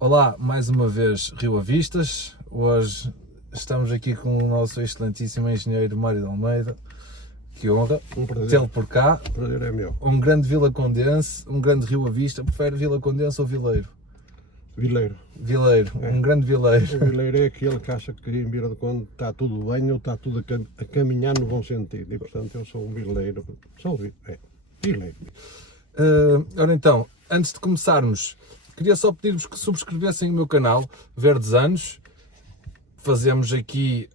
Olá, mais uma vez Rio Avistas. Hoje estamos aqui com o nosso excelentíssimo engenheiro Mário de Almeida. Que honra tê-lo por cá. O prazer é meu. Um grande Vilacondense, um grande Rio Avista. Prefere Vilacondense ou Vileiro? Vileiro. Vileiro, um grande Vileiro. O vileiro é aquele que acha que em Vila de Conde está tudo bem ou está tudo a caminhar no bom sentido. E portanto eu sou um vileiro. Vileiro. Ora então, antes de começarmos, queria só pedir-vos que subscrevessem o meu canal, Verdes Anos. Fazemos aqui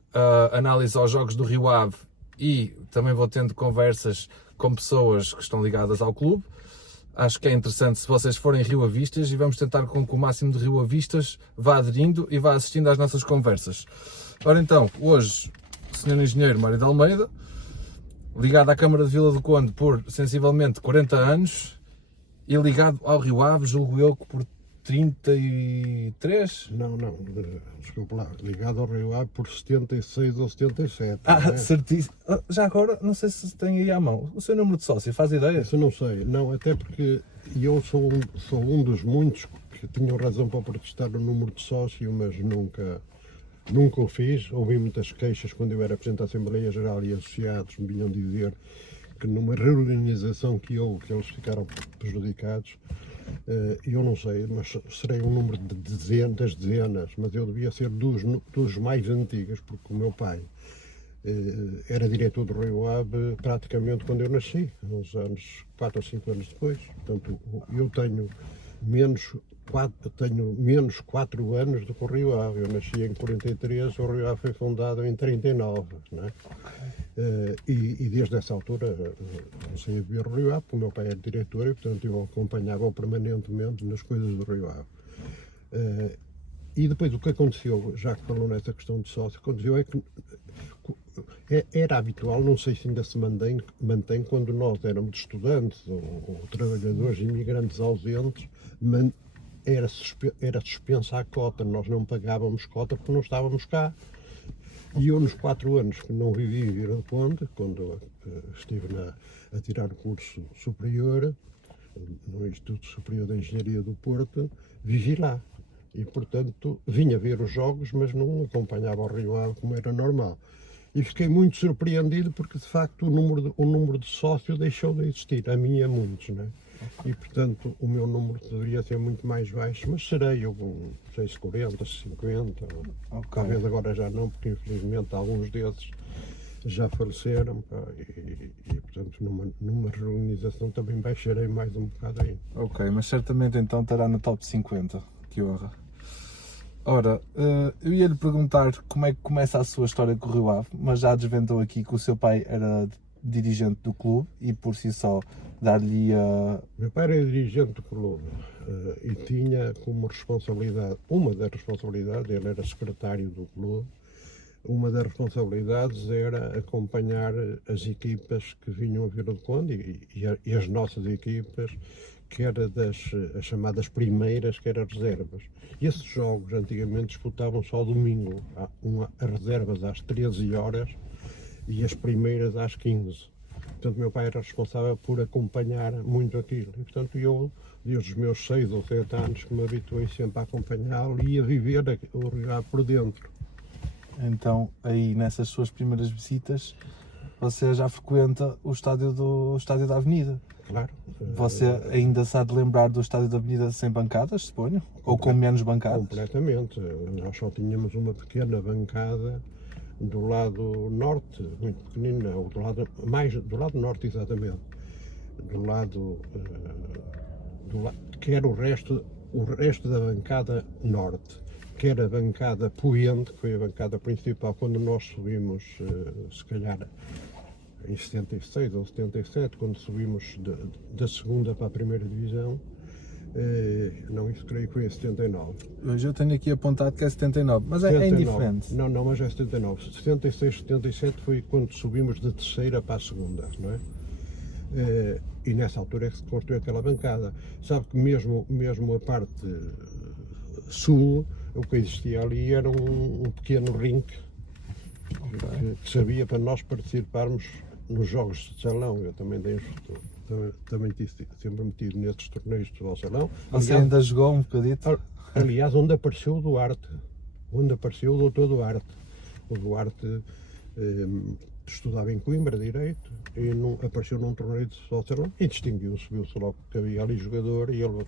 análise aos jogos do Rio Ave e também vou tendo conversas com pessoas que estão ligadas ao clube. Acho que é interessante se vocês forem Rio Avistas e vamos tentar com que o máximo de Rio Avistas vá aderindo e vá assistindo às nossas conversas. Ora então, hoje, o Sr. Engenheiro Mário de Almeida, ligado à Câmara de Vila do Conde por sensivelmente 40 anos e ligado ao Rio Ave, julgo eu que por 33? Não, desculpa lá, ligado ao Rio Ave por 76 ou 77. Certíssimo. Já agora, não sei se tem aí à mão o seu número de sócio, faz ideia? Isso eu não sei, não, até porque eu sou um dos muitos que tinham razão para protestar no número de sócio, mas nunca o fiz. Ouvi muitas queixas quando eu era Presidente da Assembleia Geral e associados me vinham dizer que numa reorganização que houve, que eles ficaram prejudicados. Eu não sei, mas serei um número de dezenas, mas eu devia ser dos mais antigos, porque o meu pai era diretor do Rio Ave praticamente quando eu nasci, uns anos, 4 ou 5 anos depois. Portanto, eu tenho menos 4 anos do que o Rio Ave. Eu nasci em 43, o Rio Ave foi fundado em 39, não é? E desde essa altura comecei a ver o Rio Ave, porque o meu pai era diretor e portanto eu acompanhava-o permanentemente nas coisas do Rio Ave. E depois o que aconteceu, já que falou nessa questão de sócio, aconteceu é que era habitual, não sei se ainda se mantém quando nós éramos estudantes ou trabalhadores imigrantes ausentes, era suspensa a cota, nós não pagávamos cota porque não estávamos cá. E eu nos 4 anos que não vivi em Vila do Conde, quando estive a tirar o curso superior, no Instituto Superior de Engenharia do Porto, vivi lá. E, portanto, vinha ver os jogos, mas não acompanhava o Rio Ave como era normal. E fiquei muito surpreendido porque, de facto, o número de sócios deixou de existir. A mim é muitos, não é? E, portanto, o meu número deveria ser muito mais baixo, mas serei eu com 40, 50, talvez agora já não, porque infelizmente alguns desses já faleceram, e portanto, numa reorganização também baixarei mais um bocado aí. Ok, mas certamente então estará no top 50, que honra. Ora, eu ia lhe perguntar como é que começa a sua história com o Rio Ave, mas já desvendou aqui que o seu pai era dirigente do clube e por si só dar-lhe a... Meu pai era dirigente do clube e tinha como responsabilidade, uma das responsabilidades, ele era secretário do clube, uma das responsabilidades era acompanhar as equipas que vinham a Vila do Conde e as nossas equipas, que era as chamadas primeiras, que eram reservas. E esses jogos antigamente disputavam só ao domingo, as reservas às 13 horas e as primeiras às 15. Portanto, meu pai era responsável por acompanhar muito aquilo. E, portanto, eu, desde os meus 6 ou 7 anos, que me habituei sempre a acompanhá-lo e a viver o Rio Ave por dentro. Então, aí nessas suas primeiras visitas, você já frequenta o estádio da Avenida. Claro. Você ainda sabe lembrar do estádio da Avenida sem bancadas, suponho? Ou com menos bancadas? Completamente. Nós só tínhamos uma pequena bancada do lado norte, muito pequenina, ou do lado norte exatamente, do lado que era o resto da bancada norte, que era a bancada poente, que foi a bancada principal quando nós subimos, se calhar em 76 ou 77, quando subimos da segunda para a primeira divisão. Não, isso creio que foi em 79. Hoje eu tenho aqui apontado que é 79, mas 79. É indiferente. Não, mas é 79. 76, 77 foi quando subimos da terceira para a segunda, não é? E nessa altura é que se construiu aquela bancada. Sabe que mesmo a parte sul, o que existia ali era um pequeno rink que servia para nós participarmos nos jogos de salão. Eu também também estive sempre metido nesses torneios de futebol salão. Você ainda jogou um bocadito? Aliás, onde apareceu o Duarte, onde apareceu o doutor Duarte. O Duarte estudava em Coimbra, Direito, e apareceu num torneio de futebol e distinguiu-se, viu-se logo que havia ali jogador, e ele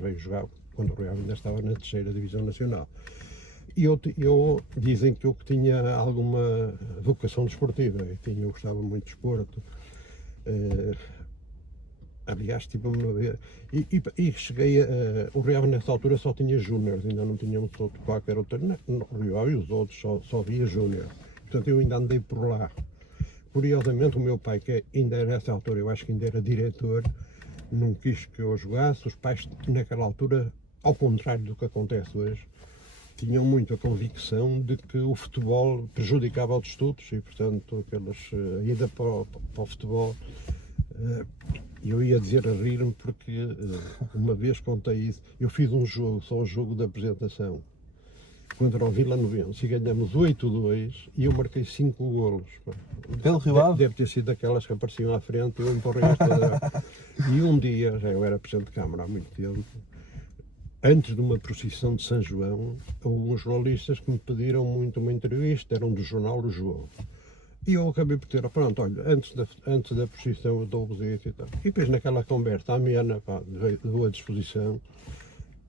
veio jogar quando o Rio Ave ainda estava na 3ª Divisão Nacional. E dizem que eu tinha alguma vocação desportiva, eu gostava muito de desporto. Aliás, tive uma vez, e cheguei a. O Rio Ave nessa altura só tinha júniores, ainda não tínhamos qualquer outro. O Rio Ave e os outros só via júnior. Portanto, eu ainda andei por lá. Curiosamente, o meu pai, que ainda nessa altura, eu acho que ainda era diretor, não quis que eu jogasse. Os pais, naquela altura, ao contrário do que acontece hoje, tinham muito a convicção de que o futebol prejudicava os estudos e, portanto, a ida para o futebol. Eu ia dizer a rir-me porque uma vez contei isso. Eu fiz só um jogo de apresentação contra o Vila Novense e ganhamos 8-2 e eu marquei 5 golos. Pelo Rio Ave? Deve ter sido aquelas que apareciam à frente e eu empurrei toda. E um dia, já eu era presidente de Câmara há muito tempo, antes de uma procissão de São João, houve uns jornalistas que me pediram muito uma entrevista, eram do jornal O Jogo. E eu acabei por ter, pronto, olha, antes da procissão eu dou-vos isso e tal. E depois naquela conversa, a Miana deu à disposição,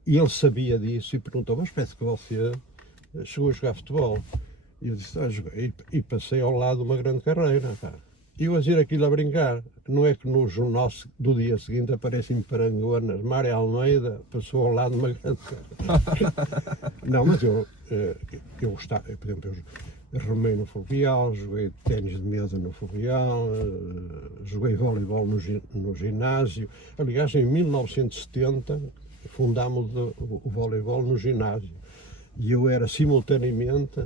e ele sabia disso e perguntou, mas parece que você chegou a jogar futebol. E eu disse, joguei, e passei ao lado de uma grande carreira. Pá. E eu a dizer aquilo a brincar, não é que no jornal do dia seguinte aparecem parangonas, Mário Almeida passou ao lado de uma grande carreira. Não, mas eu gostava, por exemplo, eu remei no Fluvial, joguei ténis de mesa no Fluvial, joguei voleibol no ginásio. Aliás, em 1970 fundámos o voleibol no ginásio. E eu era simultaneamente,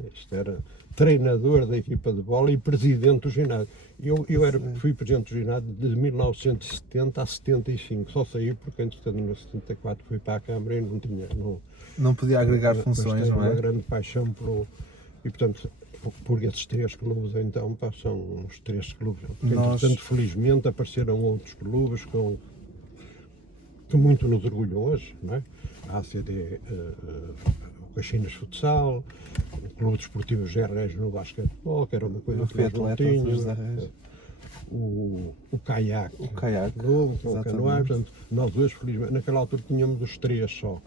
treinador da equipa de bola e presidente do ginásio. Fui presidente do ginásio de 1970 a 75, só saí porque antes de no 74 fui para a Câmara e não podia agregar funções, não é? Uma grande paixão e portanto, por esses 3 clubes então, são uns 3 clubes. Portanto, felizmente apareceram outros clubes que muito nos orgulham hoje, não é? A ACD, o Caxinas Futsal, o Clube Desportivo José Reis no basquetebol, que era uma coisa que nós não tínhamos, o caiaque, o canoagem, portanto, nós hoje, felizmente, naquela altura tínhamos os 3 só.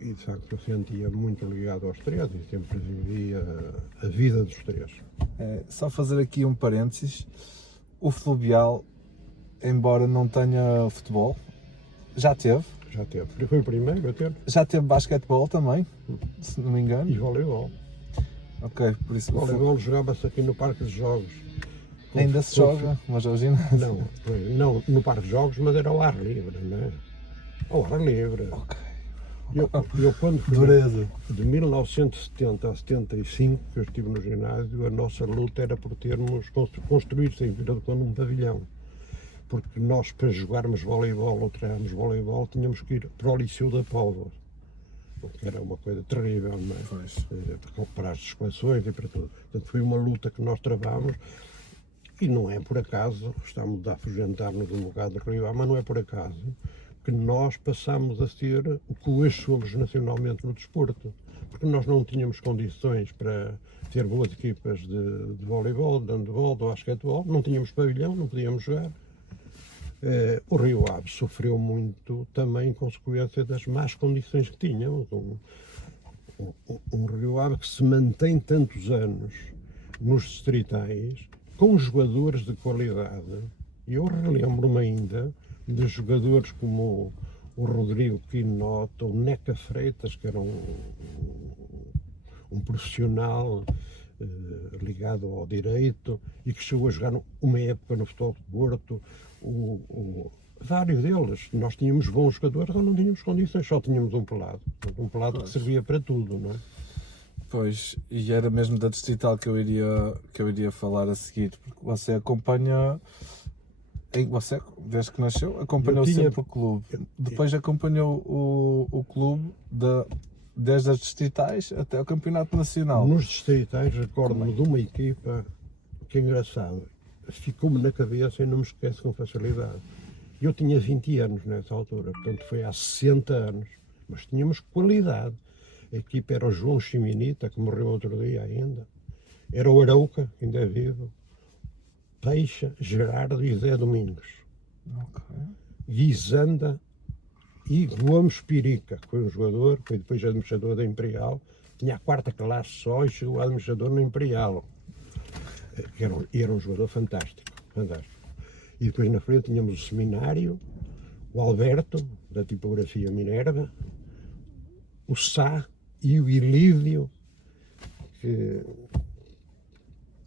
E de facto eu sentia muito ligado aos 3 e sempre vivia a vida dos 3. Só fazer aqui um parênteses, o Fluvial, embora não tenha futebol, já teve. Foi o primeiro a ter. Já teve basquetebol também, se não me engano. E voleibol. Ok, por isso. O voleibol jogava-se aqui no Parque de Jogos. Ainda se joga, mas hoje não no Parque de Jogos, mas era ao ar livre, não é? Ao ar livre. Ok. Eu quando fui Dureza. de 1970 a 75, que eu estive no ginásio, a nossa luta era por construir sem vir de quando um pavilhão. Porque nós, para jogarmos voleibol ou treinarmos voleibol, tínhamos que ir para o Liceu da Póvoa, que era uma coisa terrível, não é? Para as escoações e para tudo. Portanto, foi uma luta que nós travámos e não é por acaso, estamos a afugentar-nos um bocado de Rio Ave, mas não é por acaso que nós passámos a ser o que hoje somos nacionalmente no desporto. Porque nós não tínhamos condições para ter boas equipas de voleibol, de handebol, de basquetebol, não tínhamos pavilhão, não podíamos jogar. O Rio Ave sofreu muito também em consequência das más condições que tínhamos. Um Rio Ave que se mantém tantos anos nos distritais, com jogadores de qualidade. E eu relembro-me ainda de jogadores como o Rodrigo Quinota, o Neca Freitas, que era um profissional ligado ao direito e que chegou a jogar uma época no Futebol de Porto. Vários deles, nós tínhamos bons jogadores, ou não tínhamos condições, só tínhamos um pelado que servia para tudo, não é? Pois, e era mesmo da Distrital que eu iria falar a seguir, porque você acompanha, você, desde que nasceu, acompanhou sempre o clube, depois acompanhou o clube desde as Distritais até o Campeonato Nacional. Nos Distritais recordo-me de uma equipa que é engraçado, ficou-me na cabeça e não me esqueço com facilidade. Eu tinha 20 anos nessa altura, portanto foi há 60 anos. mas tínhamos qualidade. A equipa era o João Chiminita, que morreu outro dia ainda, era o Arauca, ainda é vivo, Peixa, Gerardo e Zé Domingos, Guizanda e Gomes Pirica, que foi um jogador, foi depois administrador da Imperial, tinha a 4ª classe só e chegou a administrador na Imperial. Era um jogador fantástico, fantástico. E depois na frente tínhamos o Seminário, o Alberto, da tipografia Minerva, o Sá e o Ilídio, que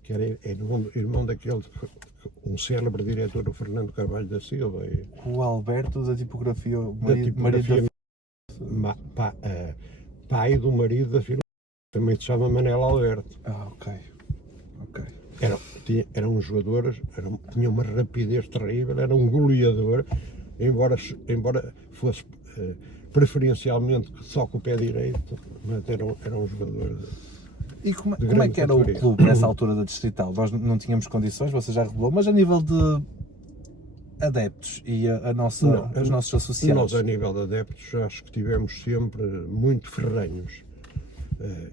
era irmão daquele, um célebre diretor, o Fernando Carvalho da Silva. O Alberto, da tipografia Maria pai do marido da filha, também se chama Manel Alberto. Ok. Era um jogador, tinha uma rapidez terrível, era um goleador, embora fosse preferencialmente só com o pé direito, mas era um jogador. E como é que era o clube nessa altura da Distrital? Nós não tínhamos condições, você já revelou, mas a nível de adeptos e os nossos associados? Nós, a nível de adeptos, acho que tivemos sempre muito ferrenhos.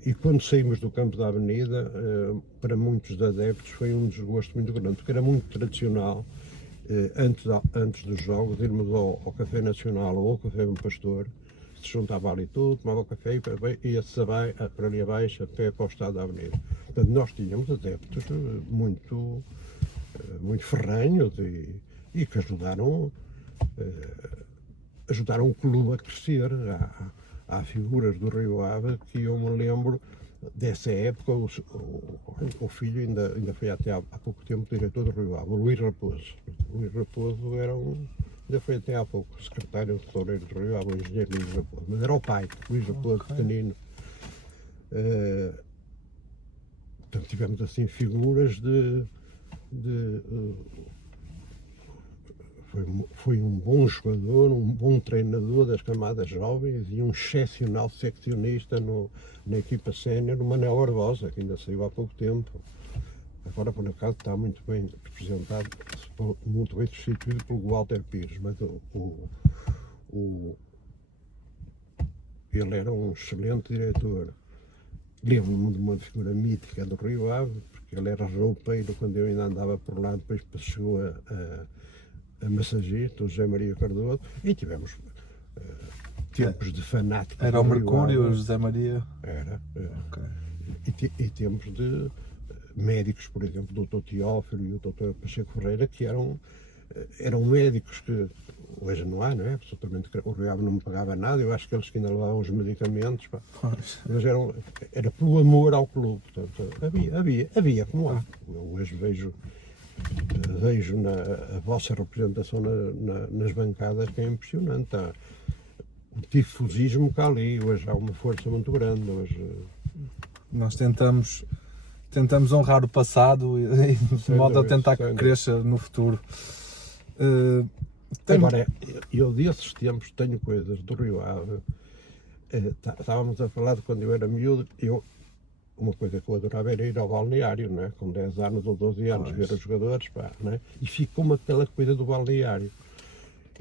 E quando saímos do campo da Avenida, para muitos adeptos foi um desgosto muito grande, porque era muito tradicional, antes dos jogos, irmos ao Café Nacional ou ao Café Bom Pastor, se juntava ali tudo, tomava o café e ia-se para ali abaixo, a pé para o estado da Avenida. Portanto, nós tínhamos adeptos muito ferrenhos e que ajudaram o clube a crescer. Há figuras do Rio Ave que eu me lembro dessa época. O filho ainda foi até há pouco tempo diretor do Rio Ave, o Luís Raposo. O Luís Raposo ainda foi até há pouco secretário de tesoureiro do Rio Ave, o engenheiro Luís Raposo, mas era o pai, Luís Raposo, pequenino. Portanto, tivemos assim figuras foi um bom jogador, um bom treinador das camadas jovens e um excepcional seccionista na equipa sénior, o Manuel Barbosa, que ainda saiu há pouco tempo. Agora, por acaso, está muito bem representado, muito bem substituído pelo Walter Pires, mas ele era um excelente diretor. Lembro-me de uma figura mítica do Rio Ave, porque ele era roupeiro quando eu ainda andava por lá, depois chegou a massagista, o José Maria Cardoso, e tivemos tempos de fanáticos. Era o Mercúrio, o José Maria? Era. E tempos de médicos, por exemplo, o Dr. Teófilo e o Dr. Pacheco Ferreira, que eram médicos que hoje não há, não é? Absolutamente, o Rio Ave não me pagava nada, eu acho que eles que ainda levavam os medicamentos, mas era pelo amor ao clube, portanto, havia como há. Eu hoje vejo a vossa representação nas bancadas, que é impressionante. O tifusismo que há ali, hoje há uma força muito grande. Nós tentamos honrar o passado de modo a tentar que cresça no futuro. Agora, eu desses tempos tenho coisas do Rio Ave. Estávamos a falar de quando eu era miúdo, uma coisa que eu adorava era ir ao balneário, não é? Com 10 anos ou 12 anos, ver os jogadores, não é? E ficou-me aquela coisa do balneário.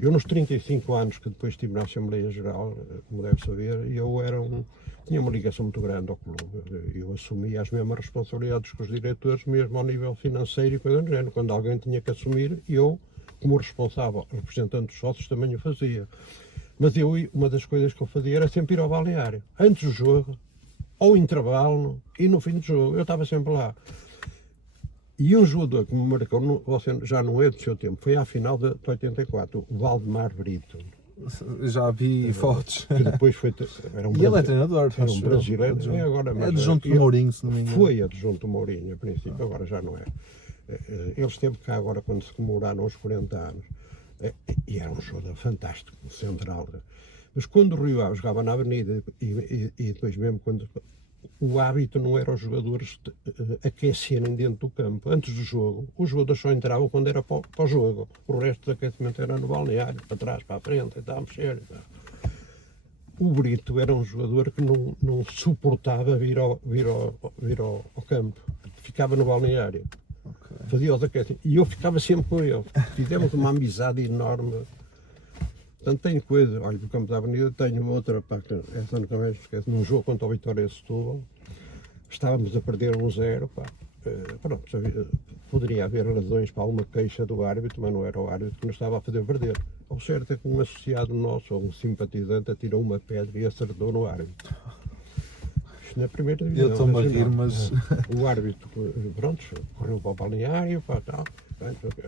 Eu, nos 35 anos que depois estive na Assembleia Geral, como deve saber, tinha uma ligação muito grande ao clube. Eu assumia as mesmas responsabilidades que os diretores, mesmo ao nível financeiro e coisa do género. Quando alguém tinha que assumir, eu, como responsável, representante dos sócios, também o fazia. Mas uma das coisas que eu fazia era sempre ir ao balneário, antes do jogo, ao intervalo e no fim do jogo. Eu estava sempre lá. E um jogador que me marcou, já não é do seu tempo, foi à final de 84, o Valdemar Brito. Já vi fotos. Que depois e ele é treinador. Era um brasileiro. É adjunto do Mourinho, se não me engano. Foi adjunto do Mourinho, a princípio, agora já não é. Ele esteve cá agora quando se comemoraram os 40 anos. E era um jogador fantástico, central. Mas quando o Rio Ave jogava na Avenida e depois mesmo quando... O hábito não era os jogadores aquecerem dentro do campo. Antes do jogo, os jogadores só entravam quando era para o jogo. O resto do aquecimento era no balneário, para trás, para a frente, e tal, a mexer. O Brito era um jogador que não suportava vir ao campo. Ficava no balneário. Fazia os aquecimentos. E eu ficava sempre com ele. Fizemos uma amizade enorme. Portanto, tenho coisa, olha, do Campo da Avenida, tenho outra, pá, que essa nunca mais me esqueço, num jogo contra o Vitória de Setúbal, estávamos a perder 1-0, pá, pronto, poderia haver razões para alguma queixa do árbitro, mas não era o árbitro que nos estava a fazer perder. O certo é que um associado nosso, ou um simpatizante, atirou uma pedra e acertou no árbitro. Isto na primeira divisão. Eu estou-me a rir, mas... O árbitro, pronto, correu para o balneário, pá, tal,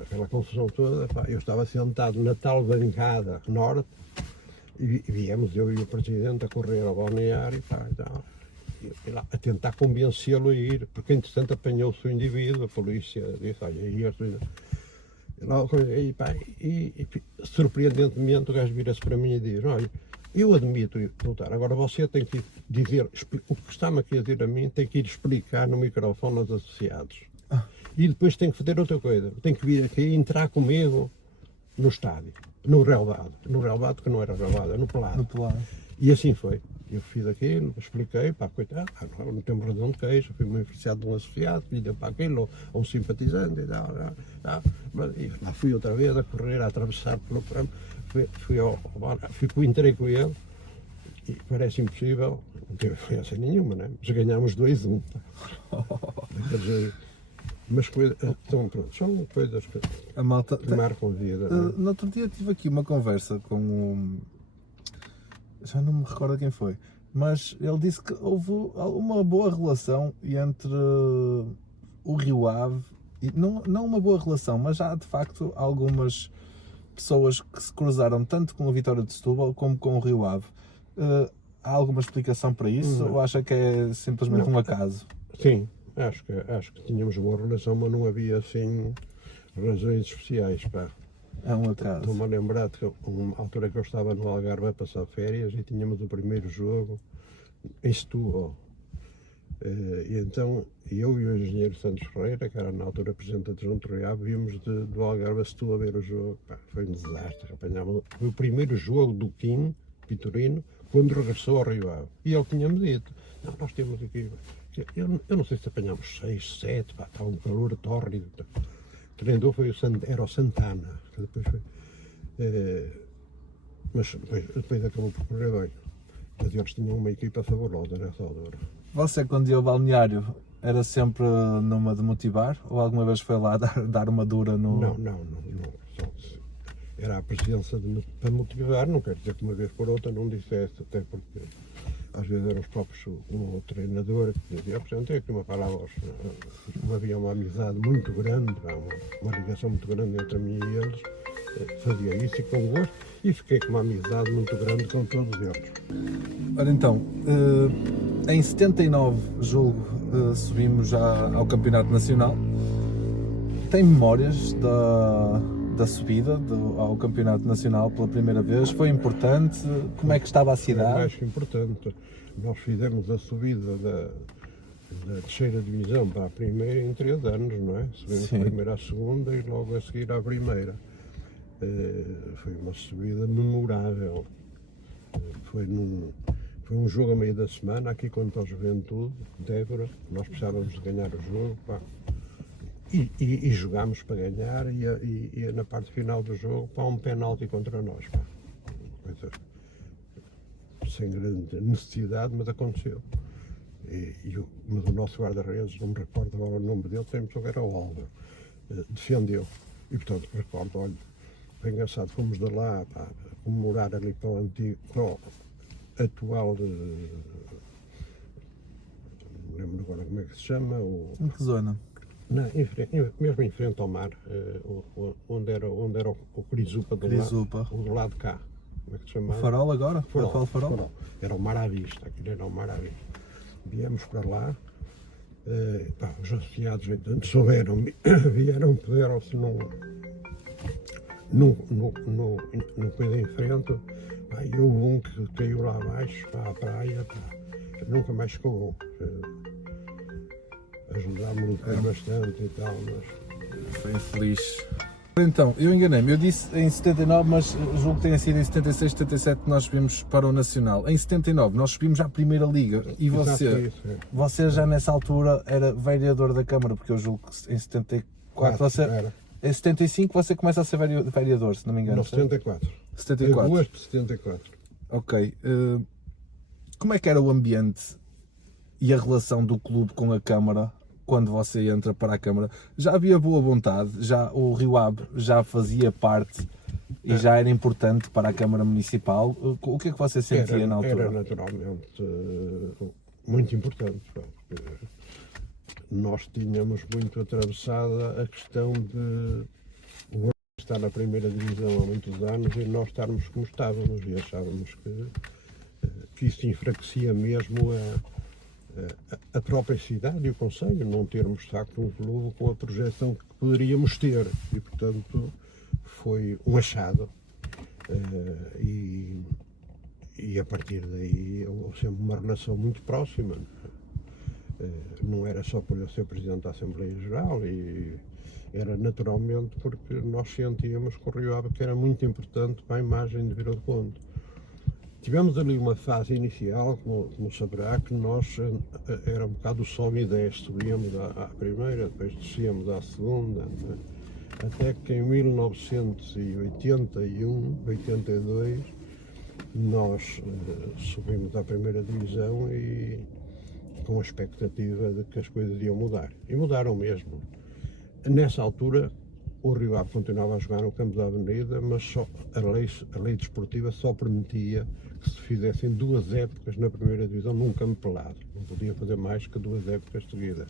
aquela confusão toda, pá, eu estava sentado na tal bancada norte, e viemos eu e o presidente a correr ao balneário, pá, e tal, e lá, a tentar convencê-lo a ir, porque entretanto apanhou-se o indivíduo, a polícia disse, olha, e surpreendentemente o gajo vira-se para mim e diz, olha, eu admito lutar, agora você tem que dizer, o que está-me aqui a dizer a mim, tem que ir explicar no microfone aos associados. E depois tem que fazer outra coisa, tem que vir aqui e entrar comigo no estádio, no relvado que não era relvado, no pelado. E assim foi. Eu fiz aquilo, expliquei, pá, coitado, não temos razão de queixa, fui beneficiado de um associado, pedi para aquilo, a um simpatizante e tal, e lá fui outra vez a correr, a atravessar pelo campo, entrei com ele, e parece impossível, não teve influência nenhuma, né? Mas ganhámos 2-1. Quer dizer, mas são coisas que a malta marcam a vida. No outro dia tive aqui uma conversa com já não me recordo quem foi, mas ele disse que houve uma boa relação entre o Rio Ave, e não uma boa relação, mas há de facto algumas pessoas que se cruzaram tanto com a Vitória de Setúbal como com o Rio Ave. Há alguma explicação para isso ou acha que é simplesmente um acaso? Sim, acho que tínhamos boa relação, mas não havia assim razões especiais, pá. É um acaso. Estou-me a lembrar de uma altura que eu estava no Algarve a passar férias e tínhamos o primeiro jogo em Setúbal. E então eu e o engenheiro Santos Ferreira, que era na altura presidente da Junta Real, vimos do Algarve a Setúbal a ver o jogo. Pá, foi um desastre. Foi o primeiro jogo do Kim Vitorino quando regressou ao Rio Ave. E ele tinha-me dito, não, nós temos aqui, eu não sei se apanhámos 6, 7, pá, estava um calor tórrido. O treinador era o Santana, que depois foi, mas depois acabou por correr bem. Mas eles tinham uma equipa favorosa nessa altura. Você, quando ia ao balneário, era sempre numa de motivar? Ou alguma vez foi lá dar uma dura no... Não. Era a presença para motivar, não quer dizer que uma vez por outra não dissesse, até porque às vezes eram os próprios, o treinador que dizia, tem aqui uma palavra, havia uma amizade muito grande, uma ligação muito grande entre mim e eles, fazia isso e com gosto, e fiquei com uma amizade muito grande com todos eles. Ora então, em 79, julgo, subimos já ao Campeonato Nacional. Tem memórias da subida ao Campeonato Nacional pela primeira vez? Foi importante? Como é que estava a cidade? Eu acho importante. Nós fizemos a subida da terceira divisão para a primeira em 3 anos, não é? Subimos a primeira à segunda e logo a seguir à primeira. Foi uma subida memorável. Foi um jogo a meio da semana, aqui contra o Juventude, de Évora. Nós precisávamos de ganhar o jogo, pá. E jogámos para ganhar e na parte final do jogo, pá, um penalti contra nós, pá. Coisa sem grande necessidade, mas aconteceu. Mas o nosso guarda-redes, não me recordo agora o nome dele, tem que era o Aldo, defendeu. E portanto, recordo, olha, foi engraçado, fomos de lá, pá, comemorar ali para o antigo, para o atual, não lembro agora como é que se chama. Em que zona? Não, mesmo em frente ao mar, onde era o Crisupa do lado de cá. Como é que se chamava? O Farol agora? Farol. Era o Mar à Vista, aquilo era o Mar à Vista. Viemos para lá, os associados então, souberam, vieram, puderam-se no coisa em frente, e houve um que caiu lá abaixo, para a praia, nunca mais chegou. Ajudámos-lo bastante e tal, mas... Foi infeliz. Então, eu enganei-me, eu disse em 79, mas julgo que tenha sido em 76, 77 que nós subimos para o Nacional. Em 79 nós subimos à Primeira Liga e você já nessa altura era vereador da Câmara, porque eu julgo que em 74 você... Em 75 você começa a ser vereador, se não me engano. Em 74. 74. Agosto de 74. Ok. Como é que era o ambiente e a relação do clube com a Câmara quando você entra para a Câmara? Já havia boa vontade? Já o Rio Ave já fazia parte e já era importante para a Câmara Municipal? O que é que você sentia na altura? Era naturalmente muito importante. Porque nós tínhamos muito atravessada a questão de o Rio estar na primeira divisão há muitos anos e nós estarmos como estávamos e achávamos que isso enfraquecia mesmo a própria cidade e o concelho, não termos de facto um clube com a projeção que poderíamos ter e portanto foi um achado e a partir daí houve sempre uma relação muito próxima. Não era só por eu ser Presidente da Assembleia Geral e era naturalmente porque nós sentíamos que o Rio Ave que era muito importante para a imagem de Vila do Conde. Tivemos ali uma fase inicial, como saberá, que nós era um bocado sobe e desce, subíamos à primeira, depois descíamos à segunda, né? Até que em 1981, 82, nós subimos à primeira divisão e com a expectativa de que as coisas iam mudar. E mudaram mesmo. Nessa altura, o Rio Ave continuava a jogar no campo da Avenida, mas só a lei desportiva só permitia que se fizessem 2 épocas na primeira divisão num campo pelado. Não podia fazer mais que 2 épocas seguidas.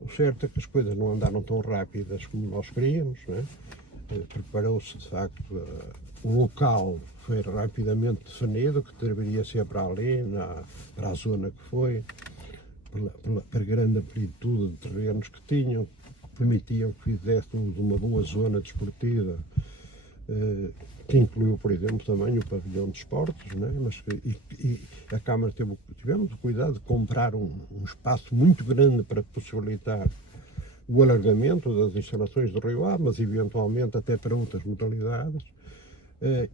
O certo é que as coisas não andaram tão rápidas como nós queríamos, né? Preparou-se de facto, o local foi rapidamente definido, que deveria ser para ali, para a zona que foi, pela grande amplitude de terrenos que tinham, permitiam que fizéssemos uma boa zona desportiva, que incluiu, por exemplo, também o pavilhão de esportes, né? Mas a Câmara tivemos o cuidado de comprar um espaço muito grande para possibilitar o alargamento das instalações do Rio Ave, mas eventualmente até para outras modalidades,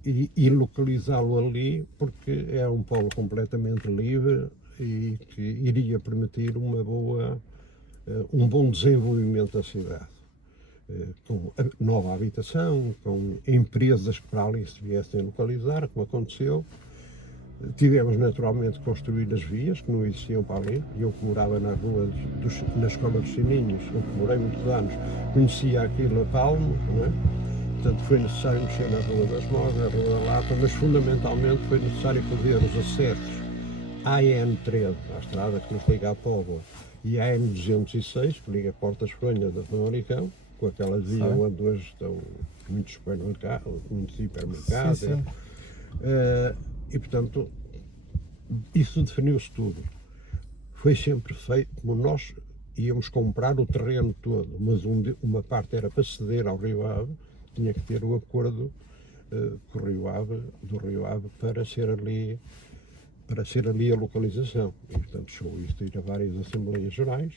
e localizá-lo ali porque é um polo completamente livre e que iria permitir um bom desenvolvimento da cidade, com nova habitação, com empresas que para ali se viessem a localizar, como aconteceu. Tivemos naturalmente que construir as vias que não existiam para ali. Eu que morava na Escola dos Sininhos, eu que morei muitos anos, conhecia aquilo a palmo, não é? Portanto, foi necessário mexer na Rua das Mogas, na Rua da Lata, mas fundamentalmente foi necessário fazer os acessos à AN13, à estrada que nos liga à Póvoa, e à AN206, que liga a Portas Fronha da Famalicão, com aquela via onde hoje estão muitos supermercados, muitos hipermercados. Sim, sim. E portanto, isso definiu-se tudo. Foi sempre feito, como nós íamos comprar o terreno todo, mas uma parte era para ceder ao Rio Ave, tinha que ter o acordo com o Rio Ave, do Rio Ave para ser ali a localização. E portanto chegou isto a ir a várias Assembleias Gerais,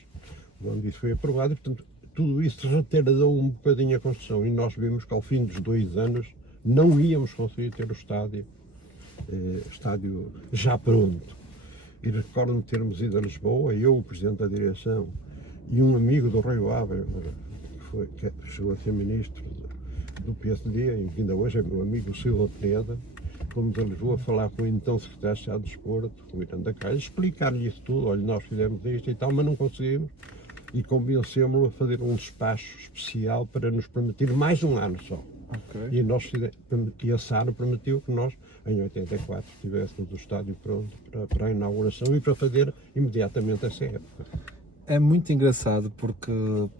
onde isso foi aprovado, e portanto tudo isso retardou um bocadinho a construção, e nós vimos que ao fim dos 2 anos não íamos conseguir ter o estádio já pronto. E recordo-me termos ido a Lisboa, eu, o Presidente da Direção, e um amigo do Rio Ave, que chegou a ser Ministro do PSD, e que ainda hoje é meu amigo, o Silva Peneda. Fomos a Lisboa falar com o então Secretário de Estado de Desporto, com o Miranda Calha, explicar-lhe isso tudo. Olha, nós fizemos isto e tal, mas não conseguimos, e convencemos-lo a fazer um despacho especial para nos permitir mais um ano só. Okay. E a SAR permitiu que nós, em 84, tivéssemos o estádio pronto para a inauguração e para fazer imediatamente essa época. É muito engraçado porque,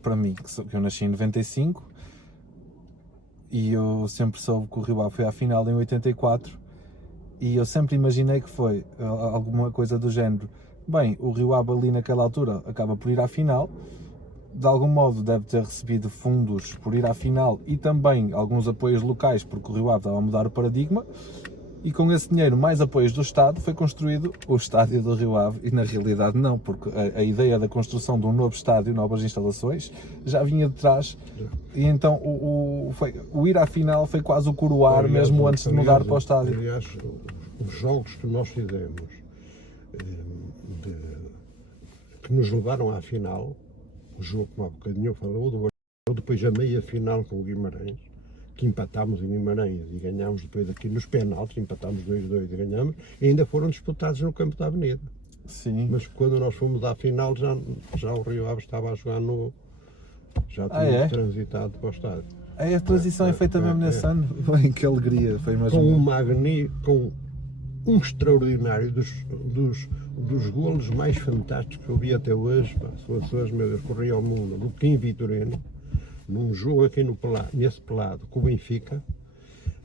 para mim, que eu nasci em 95 e eu sempre soube que o Rio Ave foi à final em 84 e eu sempre imaginei que foi alguma coisa do género. Bem, o Rio Ave ali naquela altura acaba por ir à final, de algum modo deve ter recebido fundos por ir à final e também alguns apoios locais, porque o Rio Ave estava a mudar o paradigma, e com esse dinheiro, mais apoios do Estado, foi construído o estádio do Rio Ave, e na realidade não, porque a ideia da construção de um novo estádio, novas instalações, já vinha de trás, e então o ir à final foi quase o coroar, mesmo antes de mudar para o estádio. Aliás, os jogos que nós fizemos, que nos levaram à final, o jogo, como há bocadinho falou, depois a meia final com o Guimarães, que empatámos em Guimarães e ganhámos depois aqui nos penaltis, empatámos 2-2 e ganhámos, e ainda foram disputados no campo da Avenida. Sim. Mas quando nós fomos à final, já o Rio Ave estava a jogar no... Já tínhamos transitado para o estádio. A transição é feita mesmo nesse ano? Bem, que alegria, foi mesmo. Com um extraordinário dos golos mais fantásticos que eu vi até hoje, pá, se hoje, meu Deus, corria ao mundo, do Kim Vitorino, num jogo aqui nesse pelado, com o Benfica,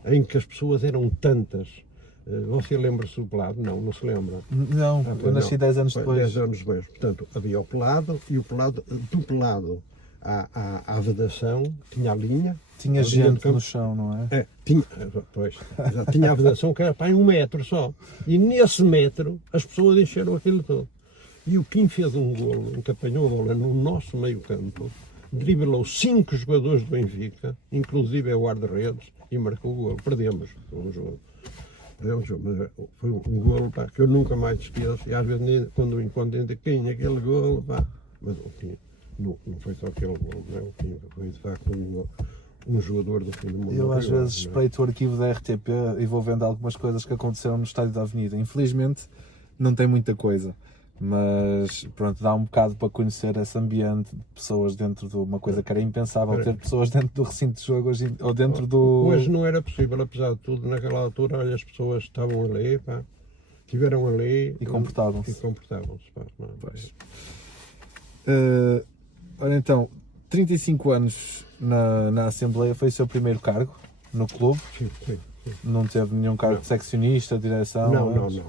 em que as pessoas eram tantas. Você lembra-se do pelado? Não se lembra. Não, eu nasci 10 anos depois. 10 anos depois. Portanto, havia o pelado e o pelado, do pelado à vedação, tinha a linha. Tinha gente no chão, não é? Tinha a vedação que era para 1 metro só. E nesse metro as pessoas encheram aquilo todo. E o Kim fez um golo, em que apanhou a bola no nosso meio campo, driblou 5 jogadores do Benfica, inclusive o guarda-redes, e marcou o golo. Perdemos o jogo. Mas foi um golo, pá, que eu nunca mais esqueço. E às vezes, quando eu encontro ainda Kim, aquele golo, pá. Mas o Kim não foi só aquele golo, não é? O Kim foi de facto um jogador do fim do mundo. Eu às vezes espreito o arquivo da RTP e vou vendo algumas coisas que aconteceram no estádio da Avenida. Infelizmente não tem muita coisa, mas pronto, dá um bocado para conhecer esse ambiente de pessoas dentro de uma coisa que era impensável ter pessoas dentro do recinto de jogo hoje, ou dentro do... Hoje não era possível, apesar de tudo, naquela altura, olha, as pessoas estavam ali, pá, estiveram ali e comportavam-se. Pá, não. Pois. Ora então, 35 anos na Assembleia, foi o seu primeiro cargo no clube? Sim. Não teve nenhum cargo de seccionista, direção? Não.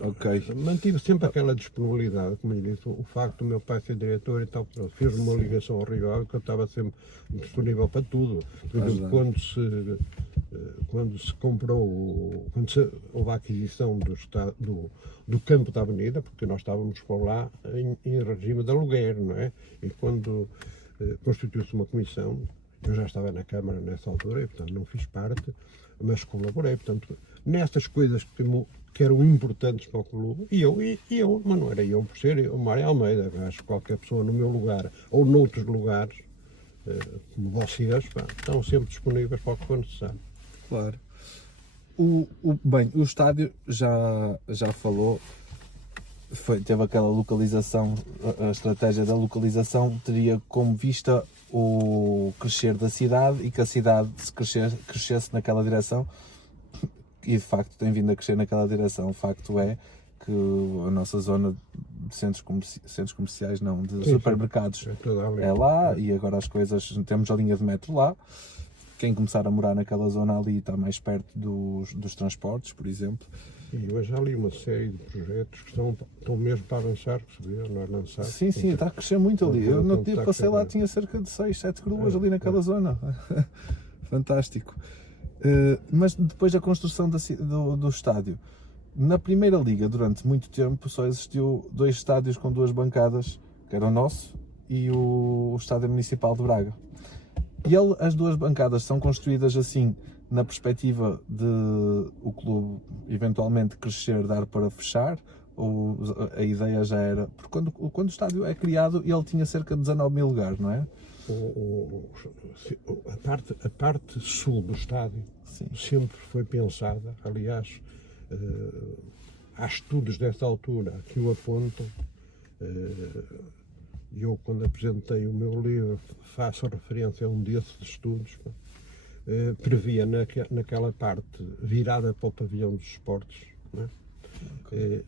Ok. Mantive sempre aquela disponibilidade, como eu disse, o facto do meu pai ser diretor e tal, fez uma ligação ao Rio Ave que eu estava sempre disponível para tudo. Por exemplo, quando se comprou, houve a aquisição do campo da Avenida, porque nós estávamos por lá em regime de aluguer, não é? E quando constituiu-se uma comissão, eu já estava na Câmara nessa altura e, portanto, não fiz parte, mas colaborei. Portanto, nestas coisas que eram importantes para o clube, e eu, mas não era eu por ser o Mário Almeida, acho que qualquer pessoa no meu lugar ou noutros lugares, como vocês, pá, estão sempre disponíveis para o que for necessário. Claro. Bem, o estádio já falou, teve aquela localização, a estratégia da localização teria como vista o crescer da cidade e que a cidade se crescesse naquela direção, e de facto tem vindo a crescer naquela direção. O facto é que a nossa zona de centros comerciais, não, de supermercados é lá, e agora as coisas, temos a linha de metro lá. Quem começar a morar naquela zona ali está mais perto dos transportes, por exemplo. E hoje há ali uma série de projetos que estão mesmo para avançar, que se vê, não é lançar. Sim, está a crescer muito ali. Eu no dia passei lá, tinha cerca de 6, 7 gruas ali naquela zona. Fantástico. Mas depois da construção do estádio, na Primeira Liga, durante muito tempo, só existiu 2 estádios com 2 bancadas, que era o nosso e o Estádio Municipal de Braga. E as 2 bancadas são construídas assim, na perspectiva de o clube eventualmente crescer, dar para fechar, ou a ideia já era... Porque quando o estádio é criado, ele tinha cerca de 19 mil lugares, não é? A parte sul do estádio sempre foi pensada, aliás, há estudos dessa altura que o apontam. Eu, quando apresentei o meu livro, faço referência a um desses estudos, previa naquela parte virada para o pavilhão dos esportes, não é?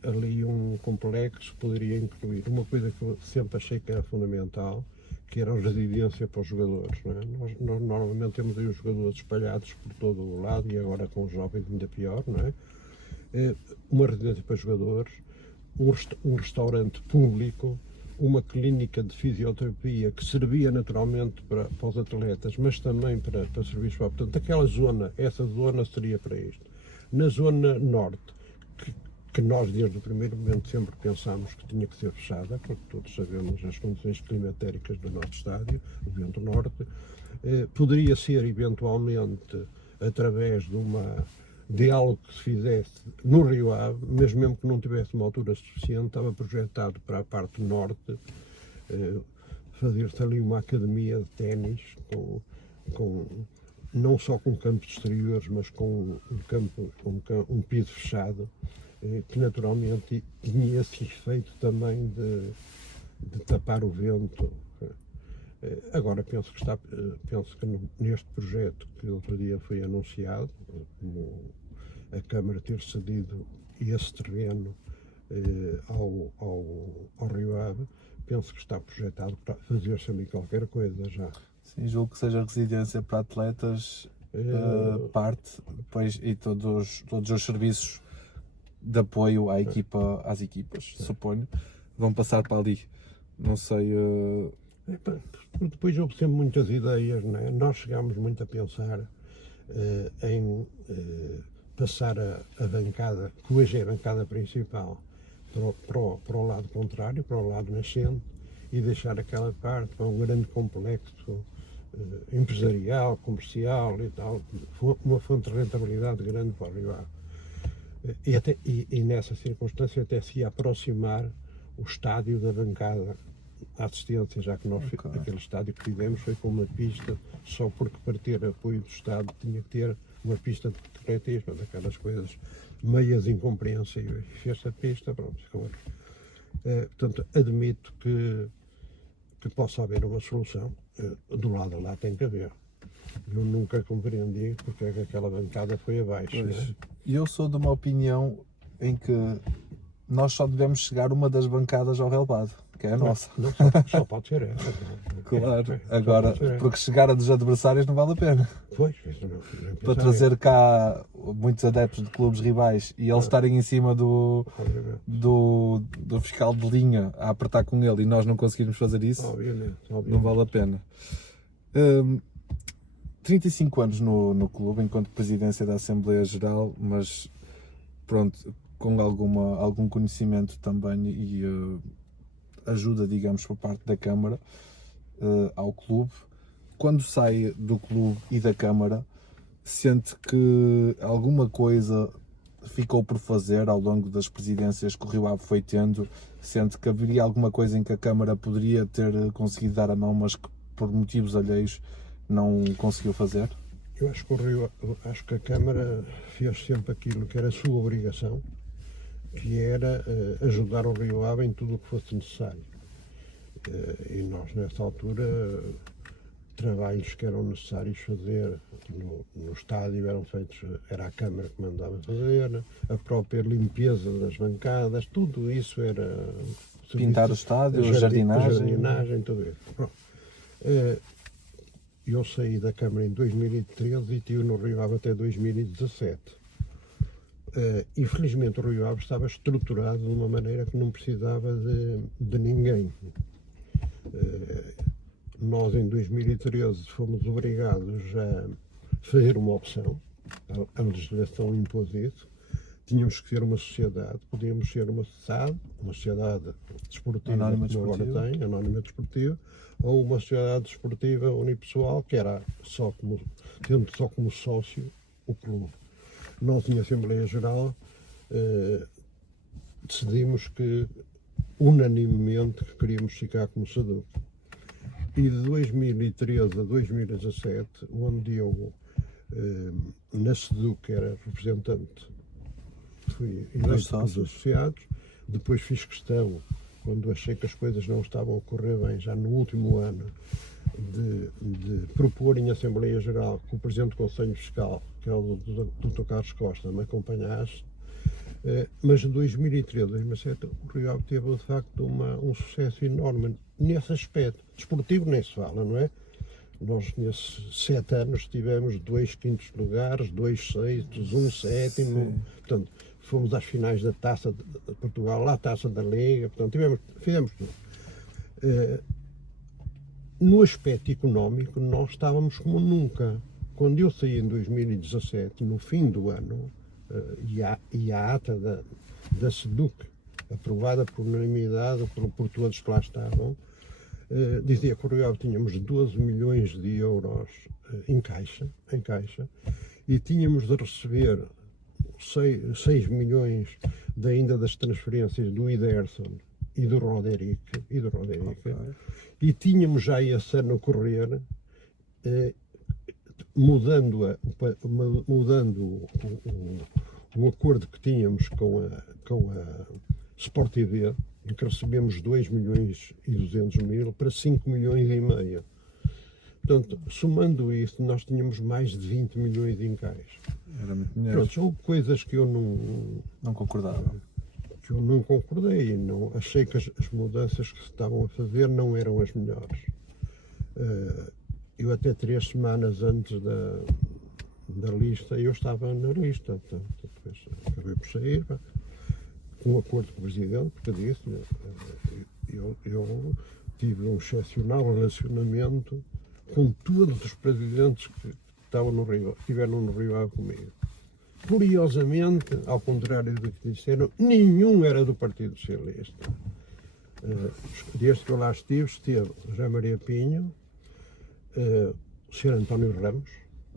Ali um complexo poderia incluir uma coisa que eu sempre achei que era fundamental, que era a residência para os jogadores, não é? Nós normalmente temos aí os jogadores espalhados por todo o lado, e agora com os jovens ainda pior, não é? Uma residência para os jogadores, um restaurante público, uma clínica de fisioterapia que servia naturalmente para os atletas, mas também para serviços para... Portanto, essa zona seria para isto. Na zona norte, que nós desde o primeiro momento sempre pensámos que tinha que ser fechada, porque todos sabemos as condições climatéricas do nosso estádio, o vento norte, poderia ser eventualmente através de algo que se fizesse no Rio Ave, mas mesmo que não tivesse uma altura suficiente, estava projetado para a parte norte, fazer-se ali uma academia de ténis não só com campos exteriores, mas com um piso fechado, que naturalmente tinha esse efeito também de tapar o vento. Agora penso que neste projeto que outro dia foi anunciado, como a Câmara ter cedido esse terreno ao Rio Ave, penso que está projetado para fazer-se ali qualquer coisa já. Sim, julgo que seja residência para atletas, parte, depois, e todos os serviços de apoio às equipas, suponho, vão passar para ali. Não sei. Depois houve sempre muitas ideias, não é? Nós chegámos muito a pensar em passar a bancada, que hoje é a bancada principal, para o lado contrário, para o lado nascente, e deixar aquela parte para um grande complexo empresarial, comercial e tal, uma fonte de rentabilidade grande para o Rio Ave. E nessa circunstância até se ia aproximar o estádio da bancada à assistência, já que nós aquele estádio que tivemos foi com uma pista, só porque para ter apoio do Estado tinha que ter uma pista de atletismo, daquelas coisas meias incompreensíveis. Fez-se a pista, pronto, ficou. Portanto, admito que possa haver uma solução. Do lado lá tem que haver. Eu nunca compreendi porque é que aquela bancada foi abaixo. Né? Eu sou de uma opinião em que nós só devemos chegar uma das bancadas ao relevado, que é a nossa. Não, só pode ser essa. Claro, agora, porque chegar a dos adversários não vale a pena. Pois, para trazer cá muitos adeptos de clubes rivais e eles estarem em cima do fiscal de linha a apertar com ele e nós não conseguirmos fazer isso, obviamente. Não vale a pena. 35 anos no clube, enquanto presidência da Assembleia Geral, mas pronto, com algum conhecimento também e ajuda, digamos, por parte da Câmara ao clube. Quando sai do clube e da Câmara, sente que alguma coisa ficou por fazer ao longo das presidências que o Rio Ave foi tendo? Sente que haveria alguma coisa em que a Câmara poderia ter conseguido dar a mão, mas que por motivos alheios não conseguiu fazer? Eu acho que a Câmara fez sempre aquilo que era a sua obrigação, que era ajudar o Rio Ave em tudo o que fosse necessário. E nós, nessa altura, trabalhos que eram necessários fazer no estádio eram feitos, era a Câmara que mandava fazer, a própria limpeza das bancadas, tudo isso era... Pintar o estádio, jardinagem, tudo isso. Eu saí da Câmara em 2013 e estive no Rio Ave até 2017. Infelizmente o Rio Ave estava estruturado de uma maneira que não precisava de ninguém. Nós em 2013 fomos obrigados a fazer uma opção, a legislação impôs isso. Tínhamos que ser uma sociedade, podíamos ser uma sociedade desportiva, anónima como agora tem, anónima desportiva, ou uma sociedade desportiva unipessoal, que era tendo só como sócio o clube. Nós, em Assembleia Geral, decidimos que, unanimemente, que queríamos ficar como SEDUC. E de 2013 a 2017, onde eu, na SEDUC, era representante, fui eleito pelos associados, depois fiz questão, quando achei que as coisas não estavam a correr bem, já no último ano, de propor em Assembleia Geral que o Presidente do Conselho Fiscal, que é o Dr. Carlos Costa, me acompanhasse, mas em 2013, 2017, o Rio Ave teve de facto um sucesso enorme nesse aspecto. Desportivo nem se fala, não é? Nós nesses 7 anos tivemos 2 quintos lugares, 2 sextos, 1 sétimo, portanto, fomos às finais da Taça de Portugal, à Taça da Liga, portanto, fizemos tudo. No aspecto económico, nós estávamos como nunca. Quando eu saí em 2017, no fim do ano, e a ata da SEDUC, aprovada por unanimidade por todos que lá estavam, dizia que o Rio Ave tínhamos 12 milhões de euros em caixa, e tínhamos de receber 6 milhões ainda das transferências do Iderson e do Roderick, e tínhamos já esse ano a correr mudando o acordo que tínhamos com a Sport TV, em que recebemos 2.200.000 para 5 milhões e meio. Portanto, somando isso, nós tínhamos mais de 20 milhões em caixa. Era muito dinheiro. Pronto, houve coisas que eu não concordava. Que eu não concordei, não achei que as mudanças que se estavam a fazer não eram as melhores. Eu até 3 semanas antes da lista, eu estava na lista, portanto, depois acabei por sair, com um acordo com o Presidente, porque disse, eu tive um excepcional relacionamento com todos os presidentes que estiveram no Rio Ave comigo. Curiosamente, ao contrário do que disseram, nenhum era do Partido Socialista. Desde que eu lá esteve José Maria Pinho, o Sr. António Ramos,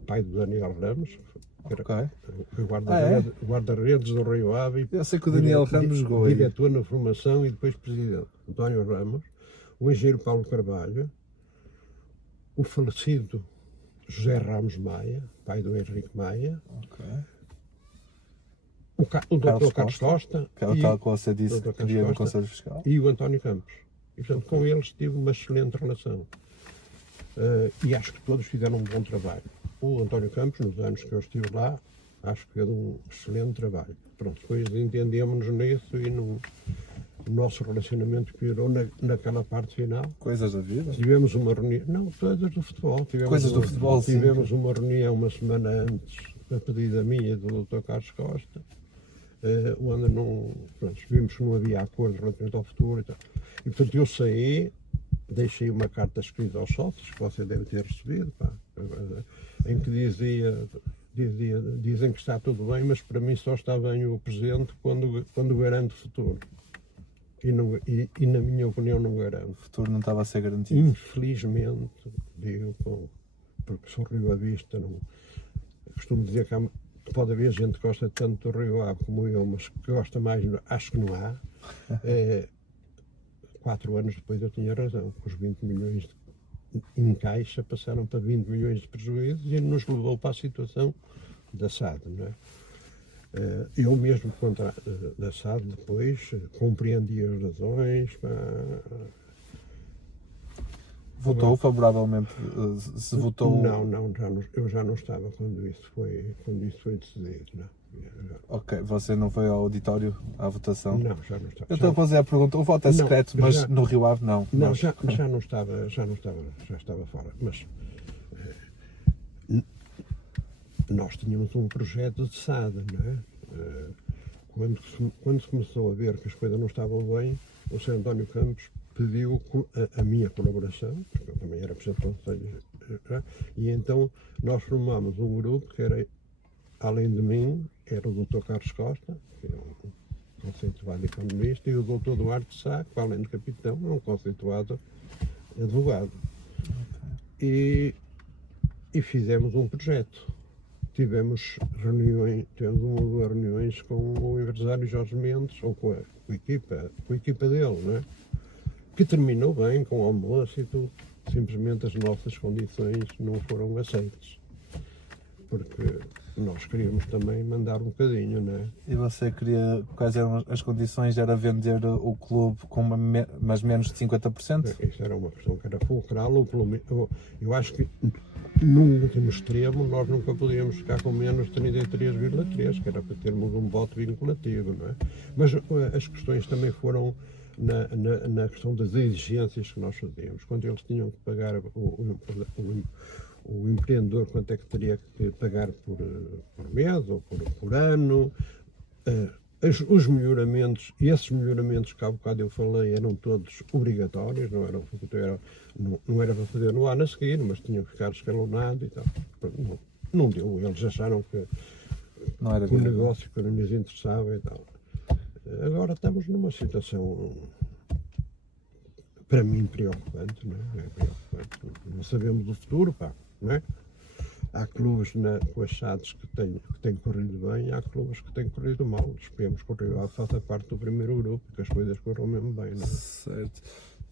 pai do Daniel Ramos, que era foi guarda-redes do Rio Ave. Eu sei que o Daniel Ramos jogou aí. Diretor na formação e depois presidente. António Ramos, o engenheiro Paulo Carvalho, o falecido José Ramos Maia, pai do Henrique Maia, o Dr. Carlos Costa, que é o tal que você disse que queria no Conselho Fiscal, e o António Campos. E, portanto, com eles tive uma excelente relação. E acho que todos fizeram um bom trabalho. O António Campos, nos anos que eu estive lá, acho que fez um excelente trabalho. Pronto, depois entendemos-nos nisso e o nosso relacionamento piorou naquela parte final. Coisas da vida? Tivemos uma reunião, não, coisas do futebol. Tivemos uma reunião uma semana antes da pedida minha e do Dr. Carlos Costa, onde vimos que não havia acordo relativamente ao futuro e tal. E portanto eu saí, deixei uma carta escrita aos sócios, que você deve ter recebido, em que dizem que está tudo bem, mas para mim só está bem o presente quando garante o futuro. E na minha opinião não garante. O futuro não estava a ser garantido. Infelizmente, digo, porque sou Rio Avista, não costumo dizer que pode haver gente que gosta tanto do Rio Ave como eu, mas que gosta mais, acho que não há. 4 anos depois eu tinha razão, os 20 milhões em caixa passaram para 20 milhões de prejuízos e nos levou para a situação da SAD, não é? Eu mesmo contra da SAD depois compreendi as razões. Votou favoravelmente? Se votou... Não, eu já não estava quando isso foi decidido, não. Ok, você não foi ao auditório à votação? Não, já não estava. Eu estou a fazer a pergunta, o voto é secreto, mas no Rio Ave não. Não, já não estava, já estava fora, mas nós tínhamos um projeto de SAD, não é? Quando se começou a ver que as coisas não estavam bem, o Sr. António Campos pediu a minha colaboração, porque eu também era presidente do Conselho, e então nós formámos um grupo que era, além de mim, era o Dr. Carlos Costa, que é um conceituado economista, e o Dr. Duarte Sá, que além de capitão, é um conceituado advogado. E fizemos um projeto. Tivemos uma ou duas reuniões com o empresário Jorge Mendes, ou com a equipa dele, não é? Que terminou bem, com o almoço e tudo. Simplesmente as nossas condições não foram aceitas. Porque nós queríamos também mandar um bocadinho, não é? E você queria, quais eram as condições? Era vender o clube com mas menos de 50%? Isso era uma questão que era fulcral, eu acho que num último extremo nós nunca podíamos ficar com menos de 33,3%, que era para termos um voto vinculativo, não é? Mas as questões também foram na questão das exigências que nós fazíamos. Quando eles tinham que pagar o empreendedor, quanto é que teria que pagar por mês ou por ano, os melhoramentos, e esses melhoramentos que há bocado eu falei eram todos obrigatórios, não era para fazer no ano a seguir, mas tinham que ficar escalonados e tal. Não deu, eles acharam que o negócio que não lhes interessava e tal. Agora estamos numa situação, para mim, preocupante, não é? Preocupante. Não sabemos do futuro, não é? Há clubes com as SADs que têm corrido bem, há clubes que têm corrido mal. Esperemos que o Rio Ave faça parte do primeiro grupo, que as coisas corram mesmo bem, não é? Certo.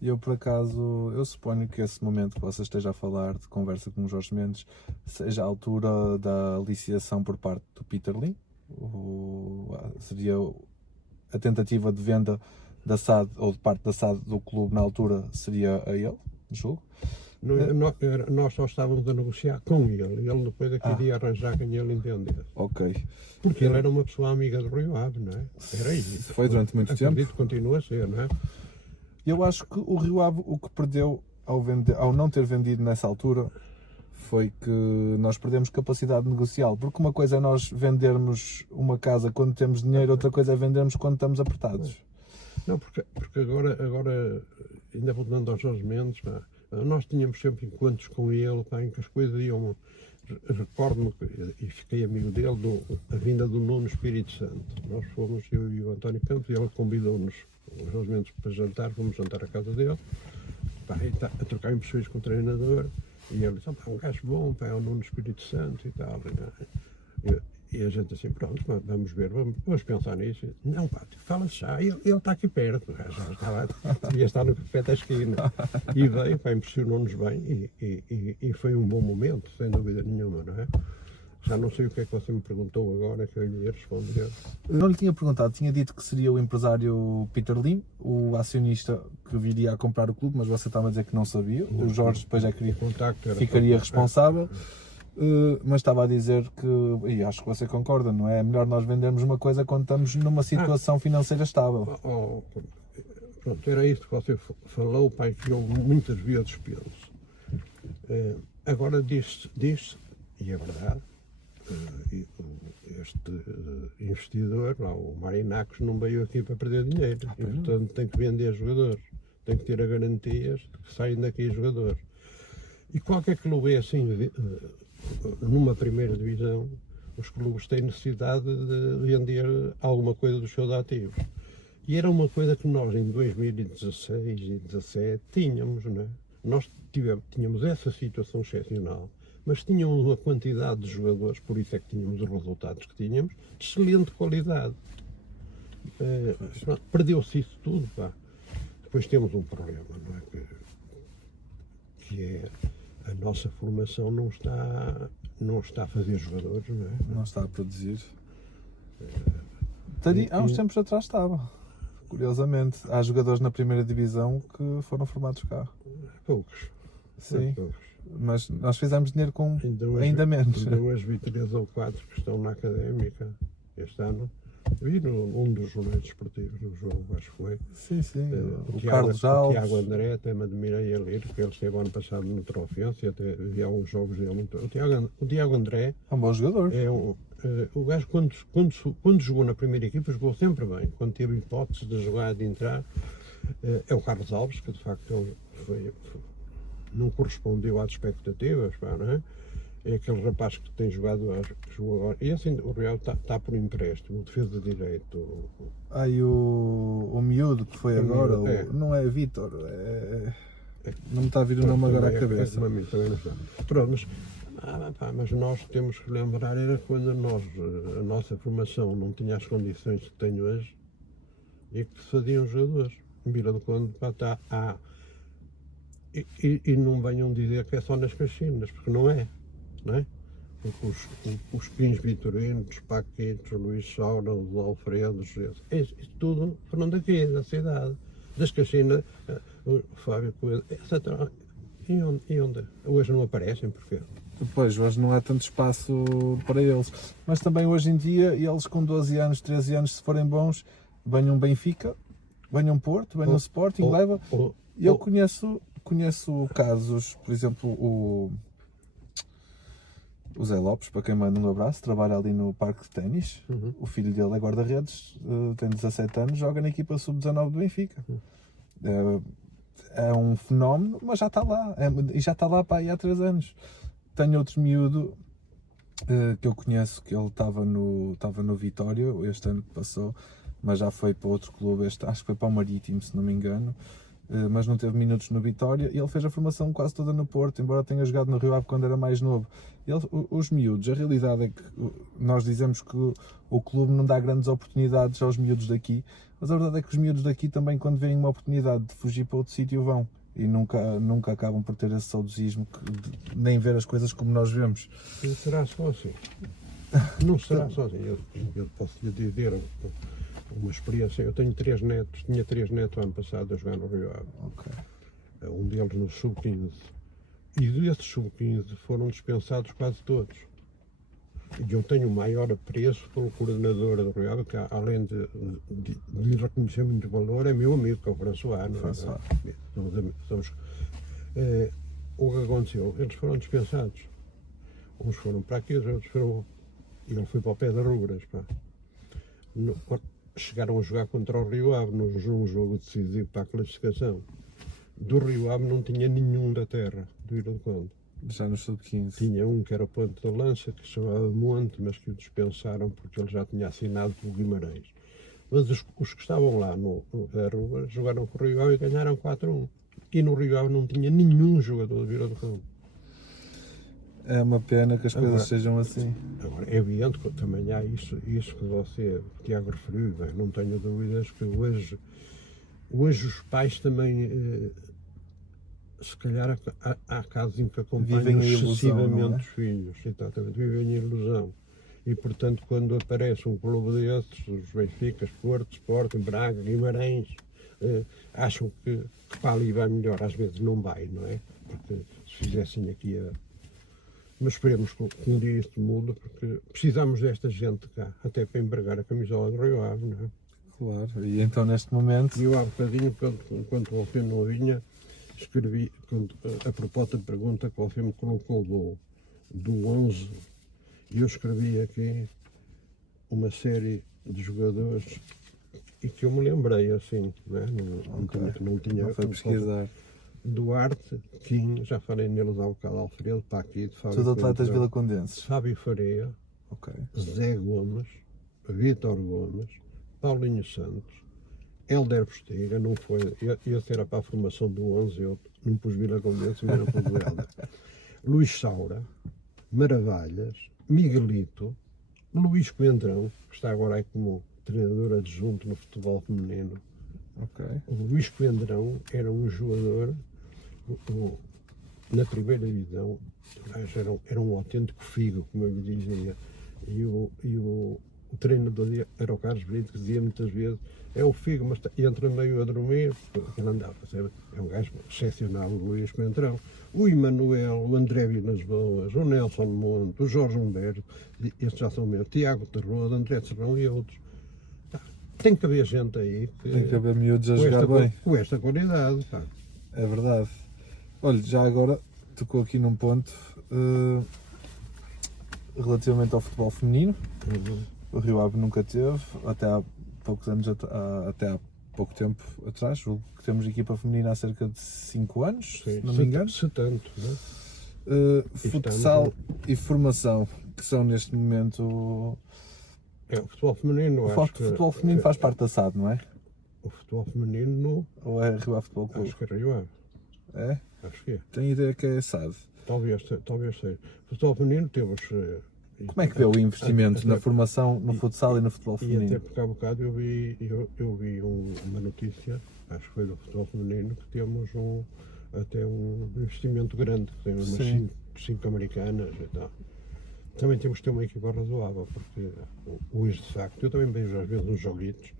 E eu, por acaso, eu suponho que esse momento que você esteja a falar de conversa com o Jorge Mendes seja a altura da aliciação por parte do Peter Lim. Seria a tentativa de venda da SAD, ou de parte da SAD do clube na altura, seria a ele, julgo. Nós só estávamos a negociar com ele. Ele depois aqui iria arranjar quem ele entendesse. Ok. Porque ele era uma pessoa amiga do Rio Ave, não é? Era isso. Foi durante muito tempo. Acredito que continua a ser, não é? Eu acho que o Rio Ave o que perdeu ao não ter vendido nessa altura foi que nós perdemos capacidade negocial, porque uma coisa é nós vendermos uma casa quando temos dinheiro, outra coisa é vendermos quando estamos apertados. Não, porque agora ainda voltando aos Jorge Mendes, pá, nós tínhamos sempre encontros com ele, pá, em que as coisas iam. Recordo-me, e fiquei amigo dele, a vinda do Nuno Espírito Santo. Nós fomos, eu e o António Campos, e ele convidou-nos, os Jorge Mendes, para jantar, fomos jantar à casa dele, pá, a trocar impressões com o treinador, e ele disse, um gajo bom, pá, é o Nuno Espírito Santo e tal. E a gente assim, pronto, vamos ver, vamos pensar nisso. Não, pá, fala-se já, ele está aqui perto, já estava, devia estar no café da esquina. E veio, pá, impressionou-nos bem e foi um bom momento, sem dúvida nenhuma, não é? Já não sei o que é que você me perguntou agora, que eu lhe ia responder. Eu não lhe tinha perguntado, tinha dito que seria o empresário Peter Lim, o acionista que viria a comprar o clube, mas você estava a dizer que não sabia. O Jorge depois é que ficaria responsável. Mas estava a dizer que, e acho que você concorda, não é? É melhor nós vendermos uma coisa quando estamos numa situação financeira estável. Pronto, era isso que você falou, pai, que houve muitas vias de pesos. Agora diz-se, e é verdade, este investidor, lá, o Marinacos, não veio aqui para perder dinheiro, e portanto tem que vender jogadores, tem que ter a garantias de que saem daqui jogadores. E qualquer clube é assim, numa primeira divisão, os clubes têm necessidade de vender alguma coisa dos seus ativos. E era uma coisa que nós em 2016 e 2017 tínhamos, não é? Nós tínhamos essa situação excepcional, mas tínhamos uma quantidade de jogadores, por isso é que tínhamos os resultados que tínhamos, de excelente qualidade. Perdeu-se isso tudo, pá. Depois temos um problema, não é? Que é a nossa formação não está a fazer jogadores, não é? Não está a produzir. Há uns tempos atrás estava. Curiosamente, há jogadores na primeira divisão que foram formados cá. Poucos. Sim. Poucos. Mas nós fizemos dinheiro com ainda menos. Ainda hoje vi 3 ou 4 que estão na académica este ano. Vi num dos jornais desportivos do jogo, acho que foi. Sim. O Carlos Alves. O Tiago André, até me admirei a ler, porque ele esteve ano passado no Trofense e até vi alguns jogos dele. Muito. O Tiago André é um bom jogador. O gajo, quando jogou na primeira equipa, jogou sempre bem. Quando teve hipótese de jogar, de entrar, é o Carlos Alves, que de facto não correspondeu às expectativas, não é? É aquele rapaz que tem jogou agora. E assim, o Real está por empréstimo, o defesa de direito. O miúdo que foi agora, não é Vítor, não me está a vir o nome agora à cabeça. Pronto, mas nós temos que lembrar, era quando a nossa formação não tinha as condições que tem hoje e que se faziam jogadores. Vila do Conde está e não venham dizer que é só nas Caxinas, porque não é. Não é? Os Pins Vitorinos, os Paquitos, os Luís Saura, os Alfredos, isso tudo foram daqui, da cidade, das Caxinas, o Fábio Coelho, etc. E onde? Hoje não aparecem, porquê? Depois, hoje não há tanto espaço para eles, mas também hoje em dia, eles com 12 anos, 13 anos, se forem bons, venham Benfica, venham Porto, venham Sporting, leva. Eu conheço casos, por exemplo, o Zé Lopes, para quem manda um abraço, trabalha ali no parque de ténis. O filho dele é guarda-redes, tem 17 anos, joga na equipa sub-19 do Benfica. É um fenómeno, mas já está lá, e já está lá para aí há 3 anos. Tenho outro miúdo que eu conheço, que ele estava no Vitória este ano que passou, mas já foi para outro clube, acho que foi para o Marítimo, se não me engano. mas não teve minutos no Vitória, e ele fez a formação quase toda no Porto, embora tenha jogado no Rio Ave quando era mais novo. Os miúdos, a realidade é que nós dizemos que o clube não dá grandes oportunidades aos miúdos daqui, mas a verdade é que os miúdos daqui também, quando veem uma oportunidade de fugir para outro sítio, vão. E nunca acabam por ter esse saudosismo, nem ver as coisas como nós vemos. Não será só assim. Não será só assim. Eu posso lhe dizer uma experiência. Eu tenho 3 netos, tinha 3 netos ano passado a jogar no Rio Ave. Okay. Um deles no sub-15. E desses sub-15 foram dispensados quase todos. E eu tenho o maior apreço pelo coordenador do Rio Ave, que além de lhe reconhecer muito valor, é meu amigo, que é o François. O que aconteceu? Eles foram dispensados. Uns foram para aqui, os outros foram. E ele foi para o pé das Rubras. Chegaram a jogar contra o Rio Ave num jogo decisivo para a classificação. Do Rio Ave não tinha nenhum da terra, do Vila do Conde. Já no sub-15. Tinha um que era ponto da lança, que se chamava Monte, mas que o dispensaram porque ele já tinha assinado pelo Guimarães. Mas os que estavam lá no Rua jogaram com o Rio Ave e ganharam 4-1. E no Rio Ave não tinha nenhum jogador de Vila do Conde. É uma pena que as coisas sejam assim. Agora, é evidente que também há isso que você, Tiago, referiu, não tenho dúvidas que hoje os pais também, se calhar há casos em que acompanham excessivamente os filhos, exatamente, vivem em ilusão. E, portanto, quando aparece um clube desses, os Benficas, Porto, Sporting, Braga, Guimarães, acham que para ali vai melhor. Às vezes não vai, não é? Porque se fizessem aqui Mas esperemos que um dia isto mude, porque precisamos desta gente cá, até para empregar a camisola do Rio Ave, não é? Claro, e então neste momento... E eu há bocadinho, enquanto o Alfim não vinha, escrevi, a propósito da pergunta que o Alfim me colocou do 11, e eu escrevi aqui uma série de jogadores e que eu me lembrei assim, não é? Não tinha não foi pesquisar. Duarte, Kim, já falei neles há bocado, Alfredo, Paquito, Fábio Todos atletas vilacondenses. Fábio Faria, Zé Gomes, Vítor Gomes, Paulinho Santos, Hélder Postiga, não foi, esse era para a formação do 11, eu não pus vilacondenses, mas era para o Hélder. Luís Saura, Maravilhas, Miguelito, Luís Coendrão, que está agora aí como treinador adjunto no futebol feminino. O Luís Coendrão era um jogador na primeira divisão, era um autêntico figo, como eu lhe dizia, e o treinador era o Carlos Brito, que dizia muitas vezes: é o figo, mas entra meio a dormir, porque ele andava, sabe? É um gajo excepcional, o Luís Coendrão. O Emanuel, o André Vilas Boas, o Nelson Monte, o Jorge Humberto, estes já são meus, Tiago Terroso, André Serrão e outros. Tem que haver gente aí tem que haver miúdos a jogar bem. Com esta qualidade. Pá. É verdade. Olha, já agora tocou aqui num ponto relativamente ao futebol feminino. O Rio Ave nunca teve, até há poucos anos, até há pouco tempo atrás, julgo que temos equipa feminina há cerca de 5 anos, sim, se não me engano. Se tanto, não é? Futsal e formação, que são neste momento... o futebol feminino, o futebol feminino faz parte da SAD, não é? O futebol feminino... Ou é Rio Ave Futebol Clube? Acho que é Rio Ave. É? Acho que é. Tenho ideia que é SAD. Talvez seja. O futebol feminino temos... Como é que vê o investimento na formação, no futsal e no futebol feminino? E até porque há bocado eu vi uma notícia, acho que foi do futebol feminino, que temos até um investimento grande, que tem umas 5 americanas e tal. Também temos que ter uma equipa razoável, porque hoje, de facto, eu também vejo às vezes uns joguitos,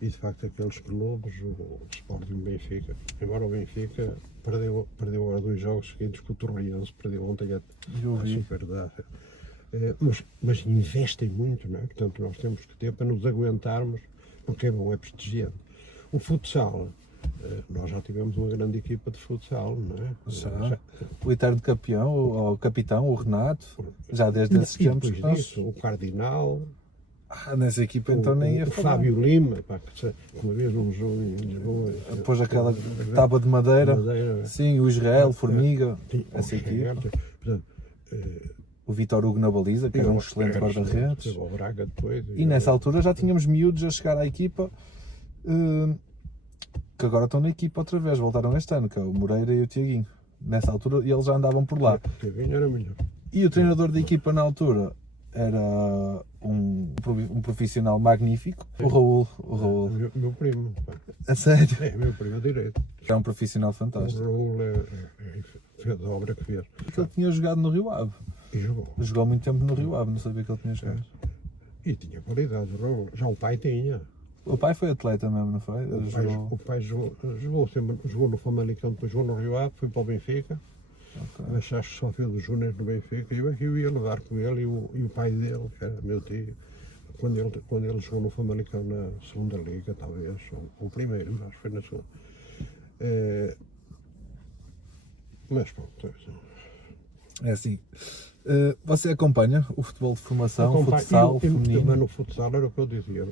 e de facto aqueles clubes, o Sporting e o Benfica, embora o Benfica perdeu agora 2 jogos seguidos com o Torriense, perdeu ontem a Superdade. Mas investem muito, não é? Portanto, nós temos que ter para nos aguentarmos, porque é bom, é prestigiante. O futsal, nós já tivemos uma grande equipa de futsal, não é? Já. O eterno campeão, o capitão, o Renato, já desde esses tempos. Depois disso, o Cardinal. Nessa equipa então nem ia falar. O Fábio Lima, pá, que uma vez num jogo em Lisboa. Depois aquela tábua de madeira. Sim, o Israel, Formiga, essa equipa. Portanto, o Vítor Hugo na baliza, que era um excelente guarda-redes. O Braga depois. E nessa altura já tínhamos miúdos a chegar à equipa que agora estão na equipa outra vez, voltaram este ano, que é o Moreira e o Tiaguinho. Nessa altura, e eles já andavam por lá. O Tiaguinho era melhor. E o treinador da equipa na altura era um profissional magnífico, o Raul. Meu primo. Pá. A sério? É, meu primo direito. É um profissional O fantástico. Raul fez a obra que fez. Porque ele tinha jogado no Rio Ave. E jogou. Jogou muito tempo no Rio Ave, não sabia que ele tinha jogado. E tinha qualidade, o Raul. Já o pai tinha. O pai foi atleta mesmo, não foi? O pai jogou no Famalicão, depois jogou no Rio Ave, foi para o Benfica. Ok. Mas acho que só fez os júniores no Benfica. E eu ia levar com ele e o pai dele, que era meu tio, quando ele jogou no Famalicão na segunda liga, talvez, ou o primeiro, acho que foi na segunda. Mas pronto, É assim. Você acompanha o futebol de formação, futsal, feminino? Mas no futsal era o que eu dizia.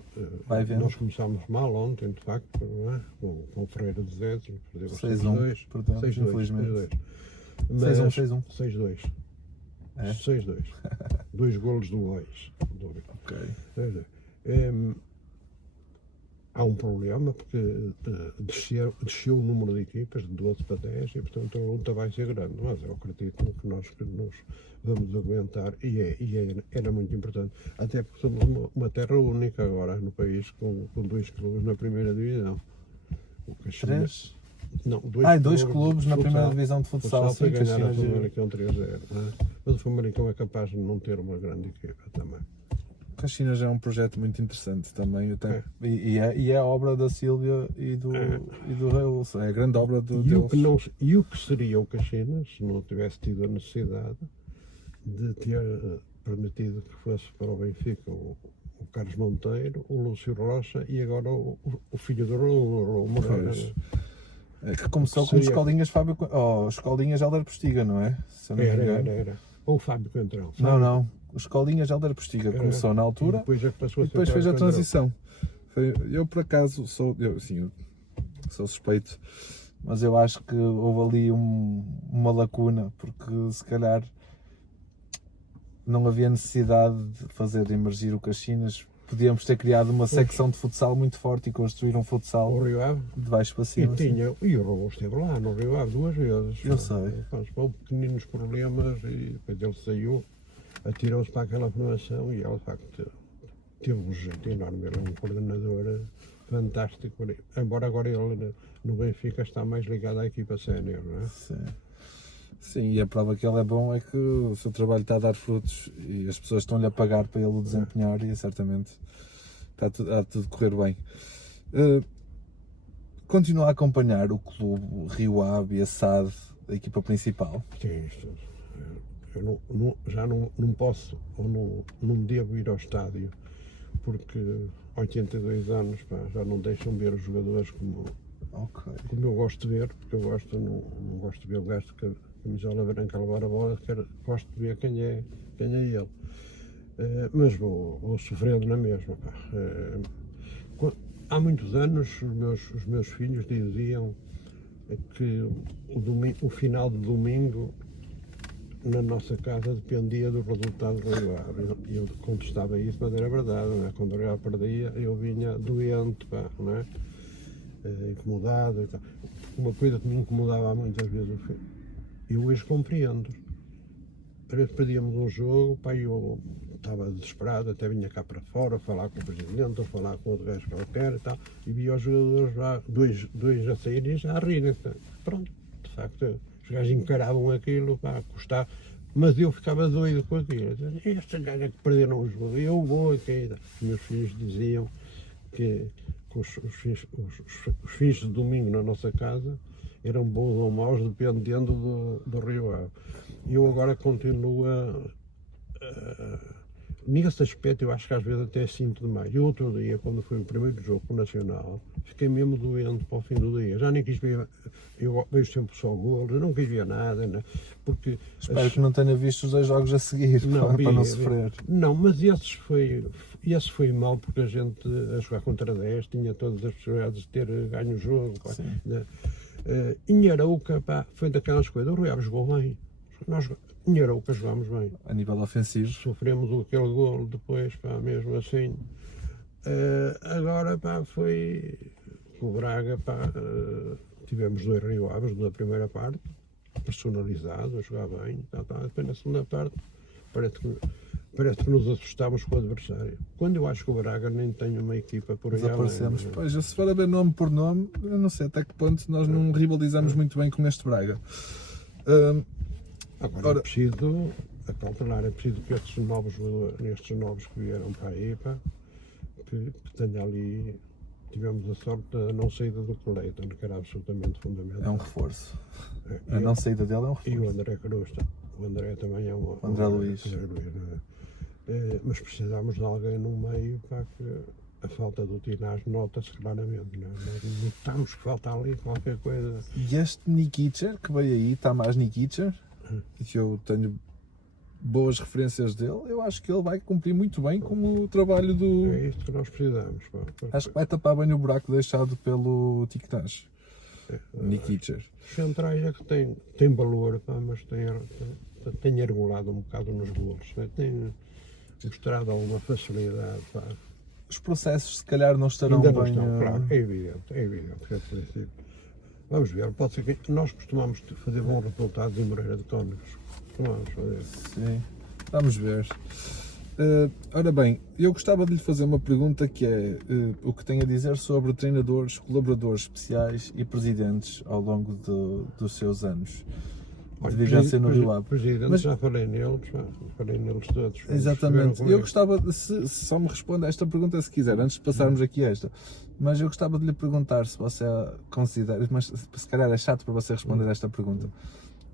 Vai vendo. Nós começámos mal ontem, de facto, não é? Com o Freire de Zézio, perdemos 6-1, portanto, infelizmente. 6-1. 6-2. É? 6-2. 2 golos do Ois. Ok. Há um problema porque desceu o número de equipas de 12 para 10 e portanto a luta vai ser grande, mas eu acredito que nós nos vamos aguentar e era muito importante, até porque somos uma terra única agora no país com 2 clubes na primeira divisão. O Caxinas, 3? não, 2 clubes na primeira divisão de futsal, foi sim, ganhar a Caxinas. Famalicão 3-0, não é? Mas o Famalicão é capaz de não ter uma grande equipa também. Caxinas é um projeto muito interessante também, e é obra da Sílvia e do Raul, é a grande obra deles. E o que seria o Caxinas se não tivesse tido a necessidade de ter permitido que fosse para o Benfica o Carlos Monteiro, o Lúcio Rocha e agora o filho do Raul Moreira. É que começou com escolinhas escolinhas Helder Postiga, não é? Era. Ou o Fábio Cantrão. Não. Escolinhas Helder Postiga começou na altura e depois fez a transição. Eu por acaso sou suspeito, mas eu acho que houve ali uma lacuna, porque se calhar não havia necessidade de fazer emergir o Caxinas. Podíamos ter criado uma secção de futsal muito forte e construir um futsal o Rio Ave, de baixo para cima. E o Raul esteve lá no Rio Ave 2 vezes. Eu sei. Houve pequeninos problemas e depois ele saiu, atirou-se para aquela formação e ele de facto teve um jeito enorme. Ele é um coordenador fantástico, embora agora ele no Benfica está mais ligado à equipa sénior, não é? Sim, e a prova que ele é bom é que o seu trabalho está a dar frutos e as pessoas estão-lhe a pagar para ele o desempenhar e certamente está a tudo correr bem. Continua a acompanhar o clube, o Rio Ave e a SAD, a equipa principal? Sim, eu já não posso ou não devo ir ao estádio porque 82 anos já não deixam ver os jogadores como eu gosto de ver, porque eu não gosto de ver o gajo de camisola branca a levar a bola, gosto de ver quem é ele. Mas vou sofrendo na mesma. Há muitos anos os meus filhos diziam que o final de domingo na nossa casa dependia do resultado do Rio Ave. Eu contestava isso, mas era verdade, não é? Quando o Rio Ave perdia, eu vinha doente, não é? Incomodado e tal. Uma coisa que me incomodava muitas vezes, eu hoje compreendo. Às vezes perdíamos um jogo, eu estava desesperado, até vinha cá para fora falar com o presidente, ou falar com outro gajo qualquer e tal, e via os jogadores lá, dois a saírem e já a rirem. Pronto, de facto, os gajos encaravam aquilo, custava, mas eu ficava doido com aquilo. Esta gaja que perderam o jogo, eu vou aqui. Os meus filhos diziam que os fins de domingo na nossa casa eram bons ou maus dependendo do Rio Ave. Eu agora continuo nesse aspecto, eu acho que às vezes até sinto demais. Eu outro dia, quando foi o primeiro jogo com o Nacional, fiquei mesmo doente para o fim do dia. Já nem quis ver, eu vejo sempre só golos, eu não quis ver nada, né? Porque... Espero que não tenha visto os 2 jogos a seguir, para não sofrer. Não, mas esse foi mal, porque a gente a jogar contra 10 tinha todas as possibilidades de ter ganho o jogo. Né? Em Arouca, foi daquelas coisas, o Rio Ave jogou bem. Nós em Arouca jogámos bem. A nível ofensivo. Sofremos aquele golo depois, mesmo assim. Agora, foi com o Braga, pá, tivemos 2 Rio Aves da primeira parte, personalizados, a jogar bem, depois na segunda parte parece que nos assustámos com o adversário. Quando eu acho que o Braga nem tem uma equipa por aí Desaparecemos. além. Pois, se for a ver nome por nome, eu não sei até que ponto nós não rivalizamos muito bem com este Braga. Agora é preciso acautelar, é preciso que estes novos que vieram para aí, pá, que tenha ali. Tivemos a sorte da não saída do Cleiton, que era absolutamente fundamental. É um reforço. A não saída dele é um reforço. E o André Carusta. O André também é um. O André Luís. Mas precisamos de alguém no meio para que a falta do Tinás nota-se claramente. Não é? Nós notamos que falta ali qualquer coisa. E este Nikicher que veio aí, Tamás Nikicher, que eu tenho boas referências dele, eu acho que ele vai cumprir muito bem com o trabalho do. É isto que nós precisamos. Pá. Acho que vai tapar bem o buraco deixado pelo Tiktash. Nikicher. Os centrais é que tem valor, pá, mas tem argulado um bocado nos golos. Né? Tem mostrado alguma facilidade. Pá. Os processos se calhar não estarão Ainda bem. Não estão, claro, é evidente que é princípio. Vamos ver, pode ser que nós costumamos fazer bons resultados em Moreira de Cónegos. Costumamos fazer. Sim, vamos ver. Ora bem, eu gostava de lhe fazer uma pergunta que é o que tem a dizer sobre treinadores, colaboradores especiais e presidentes ao longo dos seus anos de vivência no Rio Ave. Mas já falei neles todos. Exatamente, eu gostava, se só me responde a esta pergunta se quiser, antes de passarmos aqui a esta, mas eu gostava de lhe perguntar se você considera, mas se calhar é chato para você responder a esta pergunta,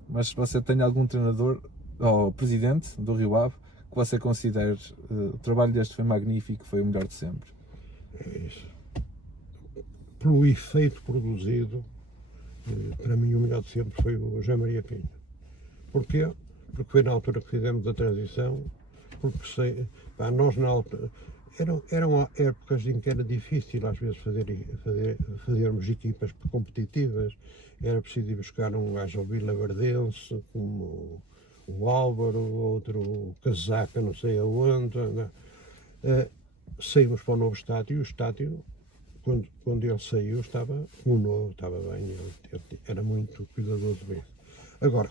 mas se você tem algum treinador ou presidente do Rio Ave que você considere o trabalho deste foi magnífico, foi o melhor de sempre. É isso. Pelo efeito produzido, para mim o melhor de sempre foi o José Maria Pinho. Porquê? Porque foi na altura que fizemos a transição, porque nós na altura, eram épocas em que era difícil às vezes fazermos equipas competitivas, era preciso ir buscar um gajo ao Vila Verdense, como o Álvaro, outro o Casaca, não sei aonde. Saímos para o novo estádio e o estádio, quando ele saiu, estava como novo, estava bem, ele era muito cuidadoso mesmo. Agora,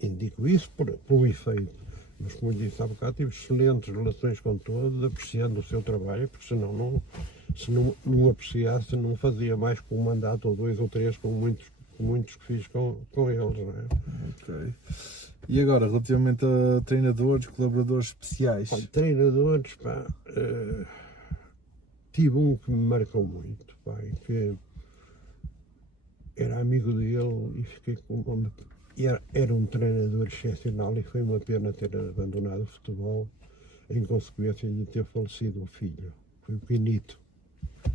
indico isso pelo efeito, mas como eu disse há bocado, tive excelentes relações com todos, apreciando o seu trabalho, porque senão se não apreciasse, não fazia mais com um mandato ou 2 ou 3, com muitos que fiz com eles, não é? Ok. E agora, relativamente a treinadores, colaboradores especiais? Olha, treinadores, pá, tive um que me marcou muito, pá, que era amigo dele e fiquei com uma... Era um treinador excepcional e foi uma pena ter abandonado o futebol em consequência de ter falecido o filho. Foi o Pinito.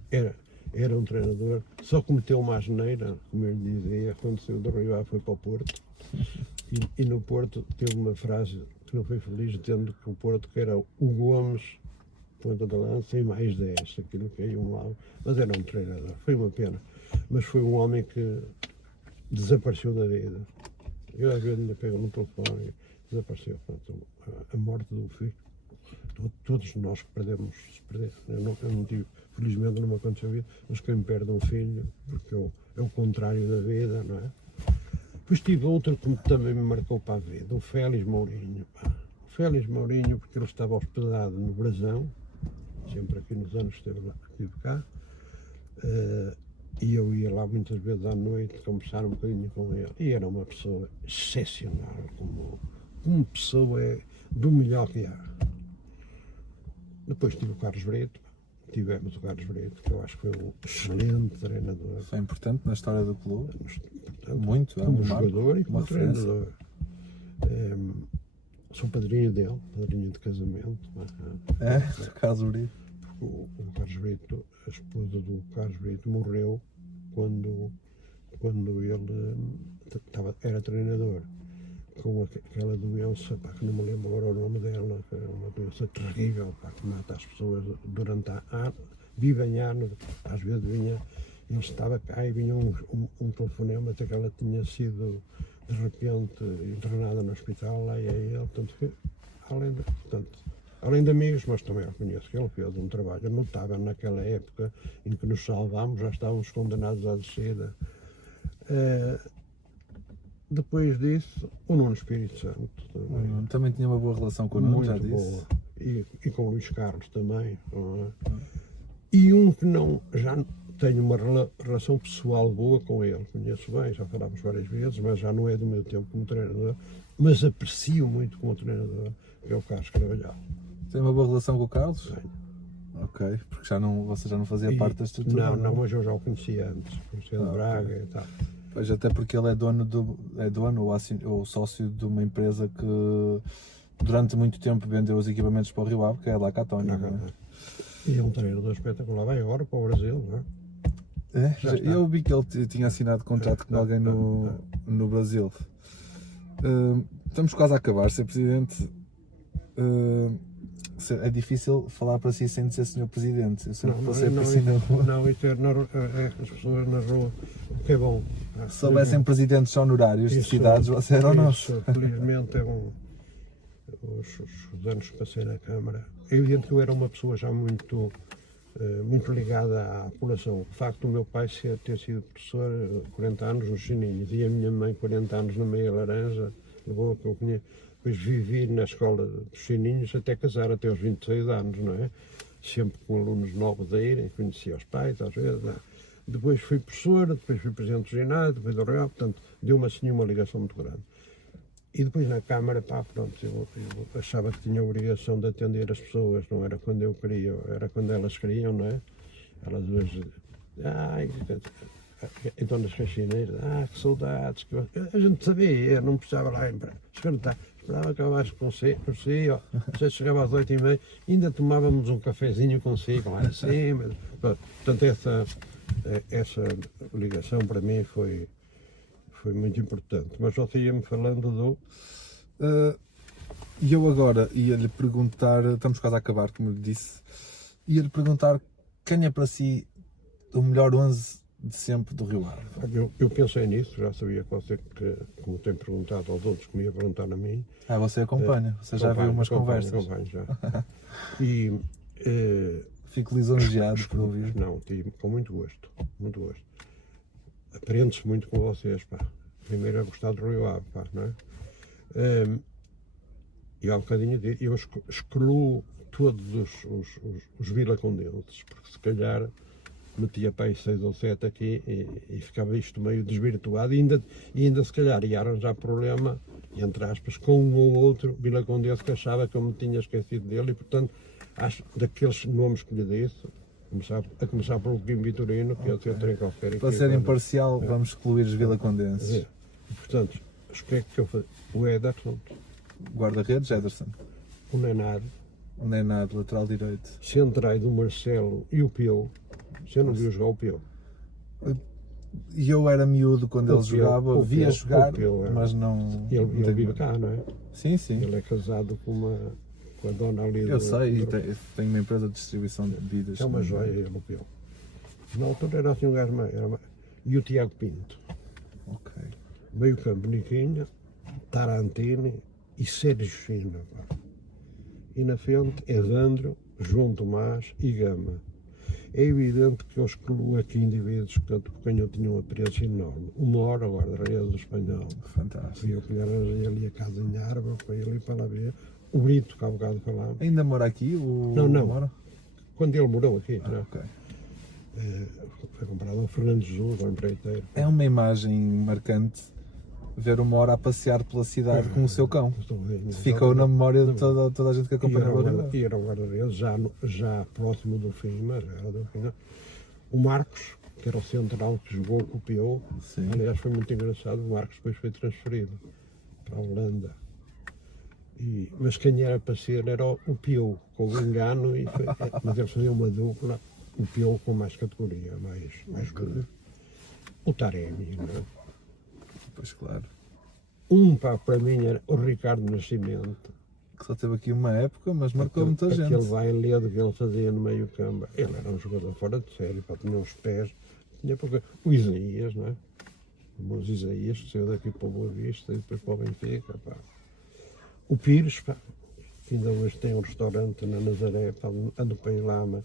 Era um treinador, só cometeu uma asneira, como eu lhe dizia, quando saiu do Rio Ave foi para o Porto. E no Porto teve uma frase que não foi feliz, dizendo que o Porto que era o Gomes, ponta de lança, e mais 10, aquilo que caiu mal. Mas era um treinador, foi uma pena. Mas foi um homem que desapareceu da vida. Eu às vezes ainda pego no telefone e desapareceu. A morte do filho. Todos nós que perdemos. Eu não tive, felizmente não me aconteceu a vida, mas quem perde um filho, porque é o contrário da vida, não é? Depois tive outro que também me marcou para a vida, o Félix Mourinho. O Félix Mourinho, porque ele estava hospedado no Brasão, sempre aqui nos anos que estive cá, e eu ia lá muitas vezes à noite conversar um bocadinho com ele. E era uma pessoa excepcional, como pessoa do melhor que há. Depois tive o Carlos Brito, tivemos o Carlos Brito, que eu acho que foi um excelente treinador. Foi importante na história do clube. Portanto, Muito, como jogador e como treinador. Sou padrinho dele, padrinho de casamento. É, do Carlos Brito. O Carlos Brito, a esposa do Carlos Brito morreu quando ele era treinador, com aquela doença, pá, que não me lembro agora o nome dela, que é uma doença terrível, pá, que mata as pessoas durante vivem anos, às vezes vinha, ele estava cá e vinha um telefonema até que ela tinha sido de repente internada no hospital, lá e aí ele, portanto, além de, portanto, além de amigos, mas também reconheço que ele fez um trabalho notável naquela época em que nos salvámos, já estávamos condenados à descida. Depois disso, o Nuno Espírito Santo também tinha uma boa relação com o Nuno, já muito disse. boa. E com o Luís Carlos também. Não é? E um que não, já tenho uma relação pessoal boa com ele, conheço bem, já falámos várias vezes, mas já não é do meu tempo como treinador, mas aprecio muito como treinador, que é o Carlos Carvalhal. Tem uma boa relação com o Carlos? Tenho. Ok, porque você já não fazia parte da estrutura. Não, mas eu já o conhecia antes, conhecia de Braga e tal. Pois, até porque ele é dono ou sócio de uma empresa que durante muito tempo vendeu os equipamentos para o Rio Ave, que é a Lacatónia. E é um treinador espetacular, vai agora para o Brasil, não é? Eu vi que ele tinha assinado contrato com alguém no Brasil. Estamos quase a acabar, Sr. Presidente. É difícil falar para si sem dizer Sr. Presidente. Eu sempre passei por si na rua. Não, e ter as pessoas na rua, o que é bom. Se soubessem presidentes honorários de cidades, você era o nosso. Felizmente os anos que passei na Câmara. É evidente que eu era uma pessoa já muito ligada à população. O facto do meu pai ter sido professor 40 anos nos Chininhos e a minha mãe 40 anos na Meia Laranja, levou que eu conheço. Depois vivi na escola dos Chininhos até casar, até aos 26 anos, não é? Sempre com alunos novos a irem, conhecia os pais às vezes, não é? Depois fui professor, depois fui presidente do ginásio, depois do Real, portanto, deu-me assim uma ligação muito grande. E depois na Câmara, pronto, eu achava que tinha a obrigação de atender as pessoas, não era quando eu queria, era quando elas queriam, não é? Elas hoje, então nas caixineiras, que saudades, a gente sabia, não precisava lá escrever, esperava que eu acho consigo, você chegava às 8h30, ainda tomávamos um cafezinho consigo, lá assim, mas, portanto essa ligação para mim foi muito importante, mas você ia-me falando do... E eu agora ia-lhe perguntar, estamos quase a acabar, como eu lhe disse, ia-lhe perguntar quem é para si o melhor 11 de sempre do Rio Ave. Eu pensei nisso, já sabia que você, como tem perguntado aos outros, que me ia perguntar a mim. Você acompanha, você já viu umas conversas. Acompanho já. E... fico lisonjeado por ouvir. Não, com muito gosto, muito gosto. Aprende-se muito com vocês, pá. Primeiro é gostar do Rio Ave, pá, não é? E há um bocadinho eu excluo todos os vilacondenses, porque se calhar metia para aí 6 ou 7 aqui e ficava isto meio desvirtuado e ainda se calhar ia arranjar problema, entre aspas, com um ou outro vilacondense que achava que eu me tinha esquecido dele e, portanto, acho daqueles nomes que lhe disse, a começar pelo Kim Vitorino, que eu tenho qualquer... Para ser imparcial, vamos excluir os vilacondenses. Portanto, o que é que eu faço? O Ederson. Guarda-redes, Ederson. O Nenad. O Nenad, lateral direito. Centrais do Marcelo e o Pio. Você não viu jogar o Pio? E eu era miúdo quando ele jogava, via jogar, mas não... Ele vive cá, não é? Sim, sim. Ele é casado com a dona ali. Eu sei, tem uma empresa de distribuição de bebidas. É uma joia, ele, o Pio. Na altura era assim um gajo mais... E o Tiago Pinto. Ok. Meio campo, Niquinha, Tarantini e Sérgio China. E na frente, Evandro, João Tomás e Gama. É evidente que eu excluo aqui indivíduos que tanto por quem eu tinha um apreço enorme. O Mora, o guarda-redes do Espanhol. Fantástico. Fui eu que lhe arranjei ali a casa em Árvore, para ele ir para lá ver. O Brito, que há bocado falámos. Ainda mora aqui? Não. Mora? Quando ele morou aqui, não. Ok. Foi comprado ao Fernando Jesus, ao empreiteiro. É uma imagem marcante ver o Mora a passear pela cidade com o seu cão. Ficou na memória de toda a gente que acompanha o Guarda-redes. E era o guarda-redes, já próximo do fim, mas era do fim. O Marcos, que era o central que jogou com o Pio, aliás foi muito engraçado, o Marcos depois foi transferido para a Holanda. Mas quem era para ser era o Pio, com o engano, mas eles faziam uma dupla, o Pio com mais categoria, mais grande. O Taremi, não é? Pois claro. Para mim era o Ricardo Nascimento. Que só teve aqui uma época, mas marcou muita gente. Aquele vai-ledo que ele fazia no meio campo. Ele era um jogador fora de série, tinha uns pés. O Isaías, não é? O bom Isaías, que saiu daqui para o Boa Vista e depois para o Benfica. O Pires, ainda hoje tem um restaurante na Nazaré, pá, ando para ir lá, mas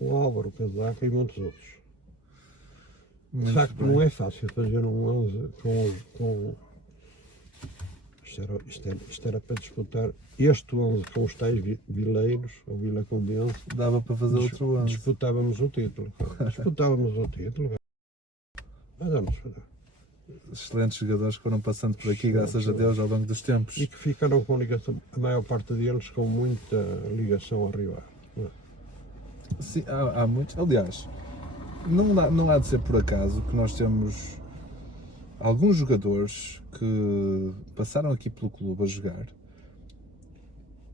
o Álvaro, o Casaca e muitos outros. De Muito facto, bem. não é fácil fazer um 11 com isto era para disputar este 11 com os tais vileiros, ou Vila Condense. Dava para fazer outro ano. Disputávamos o título. Disputávamos o título. Mas vamos fazer. Excelentes jogadores que foram passando por aqui, graças a Deus, ao longo dos tempos. E que ficaram com ligação, a maior parte deles com muita ligação ao Rio Ave. Sim, há muitos. Aliás, não há de ser por acaso que nós temos alguns jogadores que passaram aqui pelo clube a jogar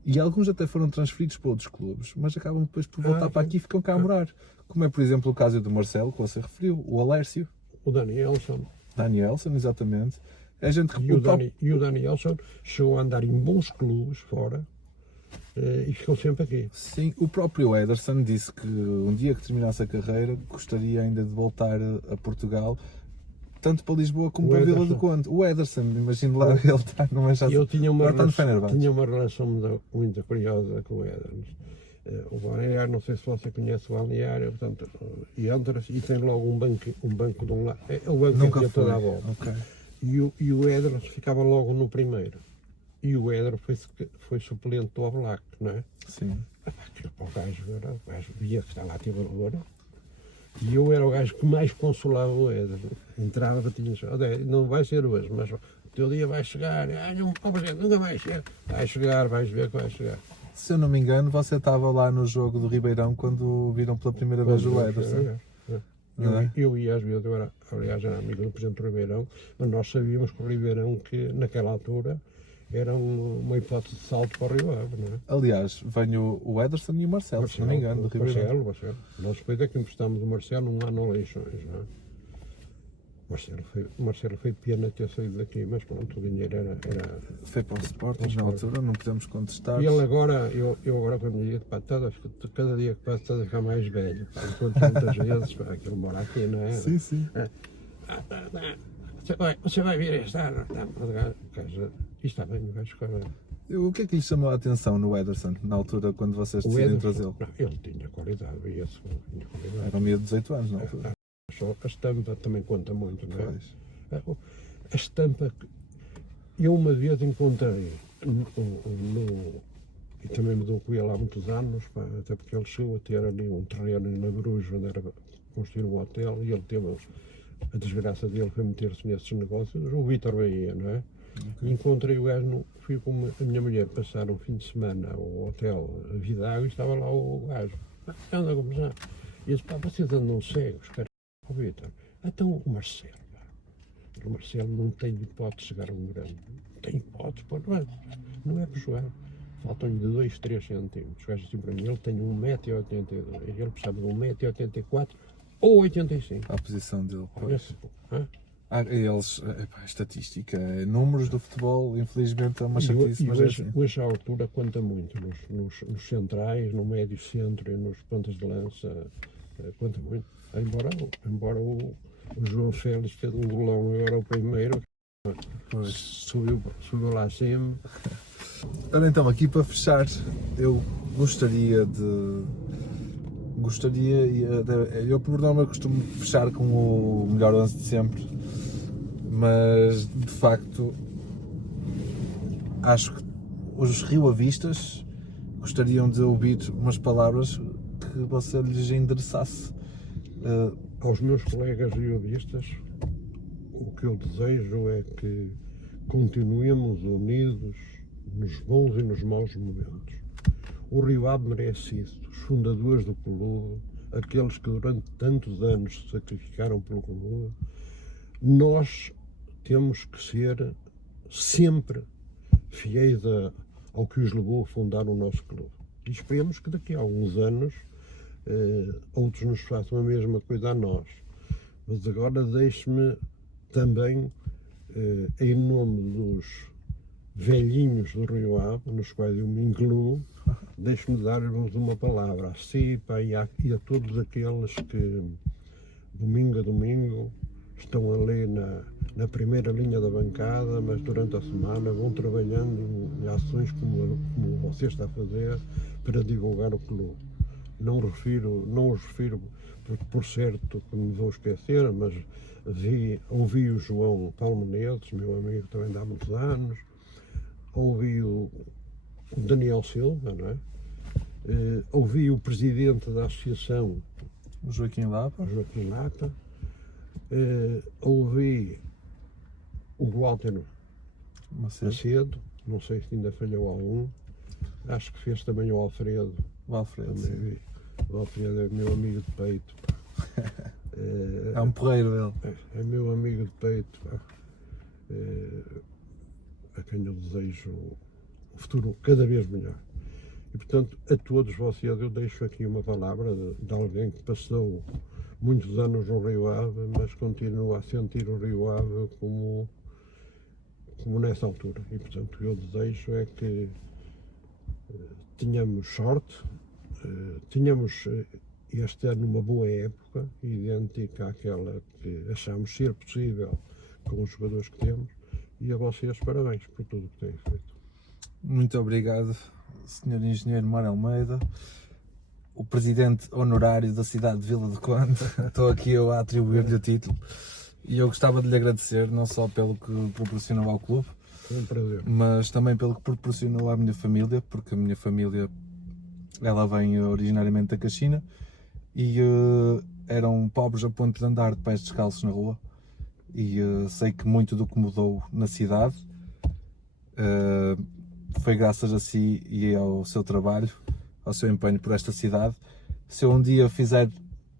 e alguns até foram transferidos para outros clubes, mas acabam depois por voltar para aqui e ficam cá a morar. Como é, por exemplo, o caso do Marcelo, que você referiu, o Alércio. O Danielson. Danielson, exatamente. É gente que... E o Danielson chegou a andar em bons clubes fora e ficou sempre aqui. Sim, o próprio Ederson disse que um dia que terminasse a carreira gostaria ainda de voltar a Portugal, tanto para Lisboa como para Vila do Conde. O Ederson, imagino lá, ele está no Manchester. Eu tinha uma relação muito curiosa com o Ederson. O balneário, não sei se você conhece o balneário, portanto, entras e tem logo um banco de um lado. É o banco que tinha toda a volta. Okay. E o Ederson ficava logo no primeiro. E o Ederson foi suplente do Oblak, não é? Sim. O gajo via que está lá, tinha valor. E eu era o gajo que mais consolava o Ederson. Entrava, batia não vai ser hoje, mas o teu dia vai chegar. Nunca mais chega. Vai chegar, vais ver que vai chegar. Se eu não me engano, você estava lá no jogo do Ribeirão quando viram pela primeira vez o Ederson. Eu ia às vezes, agora, aliás, era amigo do Presidente do Ribeirão, mas nós sabíamos que o Ribeirão, que naquela altura, era uma hipótese de salto para o Rio Ave, não é? Aliás, vem o Ederson e o Marcelo, se não me engano, do Ribeirão. Marcelo. Nós depois é que emprestámos o Marcelo num ano ao Leixões, não é? Marcelo foi pena ter saído daqui, mas pronto, o dinheiro era... Foi para o Sporting na altura, não podemos contestar. E ele agora, eu agora quando me digo, pá, cada dia que passa estás a ficar mais velho, pá, enquanto muitas vezes, pá, que ele mora aqui, não é? Sim, sim. Você vai vir este ano, isto está bem, o gajo fica bem. O que é que lhe chamou a atenção no Ederson, na altura, quando vocês decidem trazê-lo? Ele tinha qualidade, via-se tinha qualidade. Era um miúdo de 18 anos, na altura. Só a estampa também conta muito, não é? Pois. A estampa, eu uma vez encontrei, e também me dou com ele há muitos anos, pá, até porque ele chegou a ter ali um terreno na Bruja, onde era construir um hotel, e ele teve, a desgraça dele foi meter-se nesses negócios, o Vítor Bahia, não é? Okay. Encontrei o gajo, fui com a minha mulher passar um fim de semana ao hotel Vidago e estava lá o gajo. Anda a conversar. E disse, pá, vocês andam cegos, cara. O Vítor, então o Marcelo, o Marcelo não tem hipótese de chegar a um grande, não tem hipótese, pô, não é para jogar, faltam-lhe de 2, 3 centímetros, o gajo assim para mim, ele tem 1,82 m, ele precisava de 1,84 m ou 85. A posição dele, pois. Eles, estatística, números do futebol, infelizmente é uma chatice, mas hoje a altura conta muito, nos centrais, no médio centro e nos pontas de lança, conta muito. Embora o João Félix fez um golão agora o primeiro, subiu lá acima. Ora então, aqui para fechar, eu eu por norma costumo fechar com o melhor 11 de sempre, mas de facto acho que os rioavistas gostariam de ouvir umas palavras que você lhes endereçasse. Aos meus colegas rioavistas, o que eu desejo é que continuemos unidos nos bons e nos maus momentos. O Rio Ave merece isso, os fundadores do clube, aqueles que durante tantos anos se sacrificaram pelo clube. Nós temos que ser sempre fiéis ao que os levou a fundar o nosso clube. E esperemos que daqui a alguns anos outros nos façam a mesma coisa a nós. Mas agora deixe-me também, em nome dos velhinhos do Rio Ave, nos quais eu me incluo, deixe-me dar-vos uma palavra a si e a todos aqueles que domingo a domingo estão ali na primeira linha da bancada, mas durante a semana vão trabalhando em ações como você está a fazer para divulgar o clube. Não os refiro por certo que me vou esquecer, mas ouvi o João Paulo Menezes, meu amigo também há muitos anos, ouvi o Daniel Silva, não é? Ouvi o presidente da associação, O Joaquim Lapa. Ouvi o Walter Macedo. Macedo, não sei se ainda falhou algum, acho que fez também o Alfredo. O Alfredo. Também, o Alfredo é meu amigo de peito. É um porreiro ele. É meu amigo de peito, a quem eu desejo um futuro cada vez melhor. E portanto, a todos vocês eu deixo aqui uma palavra de alguém que passou muitos anos no Rio Ave, mas continua a sentir o Rio Ave como nessa altura. E portanto, o que eu desejo é que tenhamos sorte, tenhamos este ano uma boa época, idêntica àquela que achamos ser possível com os jogadores que temos, e a vocês parabéns por tudo o que têm feito. Muito obrigado, Sr. Engenheiro Mário Almeida, o Presidente Honorário da cidade de Vila do Conde. Estou aqui eu a atribuir-lhe o título e eu gostava de lhe agradecer, não só pelo que proporcionou ao clube, Foi um prazer. mas também pelo que proporcionou à minha família, porque a minha família, ela vem originariamente da Caxina e eram pobres a ponto de andar de pés descalços na rua, e sei que muito do que mudou na cidade foi graças a si e ao seu trabalho, ao seu empenho por esta cidade. Se eu um dia fizer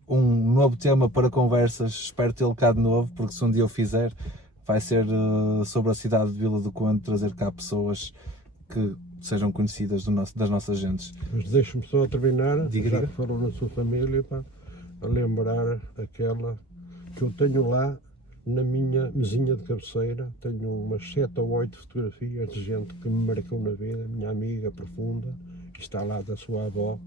um novo tema para conversas, espero tê-lo cá de novo, porque se um dia eu fizer, vai ser sobre a cidade de Vila do Conde, trazer cá pessoas que sejam conhecidas das nossas gentes. Mas deixe-me só terminar, Diga. que falou na sua família, a lembrar aquela que eu tenho lá na minha mesinha de cabeceira. Tenho umas 7 ou 8 fotografias de gente que me marcou na vida, minha amiga profunda, que está lá da sua avó,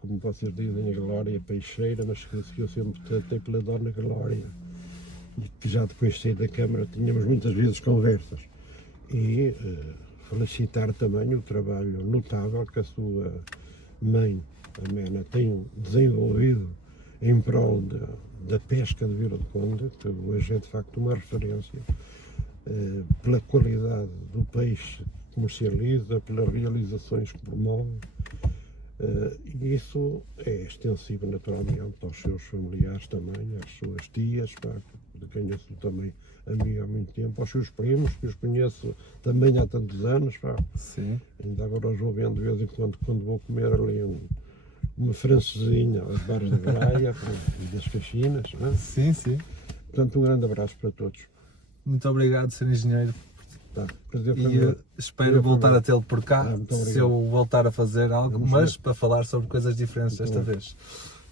como vocês dizem, a Glória Peixeira, mas que eu sempre tratei pela Dona Glória, e que já depois de sair da Câmara tínhamos muitas vezes conversas. E felicitar também o trabalho notável que a sua mãe, a Mena, tem desenvolvido em prol da pesca de Vila do Conde, que hoje é de facto uma referência pela qualidade do peixe que comercializa, pelas realizações que promove, e isso é extensível naturalmente aos seus familiares também, às suas tias, de quem eu sou também amigo há muito tempo, aos seus primos, que os conheço também há tantos anos. Sim. Ainda agora os vou vendo de vez em quando vou comer ali uma francesinha aos bares da Graia e das Caxinas. Não é? Sim, sim. Portanto, um grande abraço para todos. Muito obrigado, Sr. Engenheiro. Tá. Prazer E foi espero voltar a tê-lo por cá, muito obrigado. se eu voltar a fazer algo, Vamos mas ver. para falar sobre coisas diferentes Muito desta bem. vez.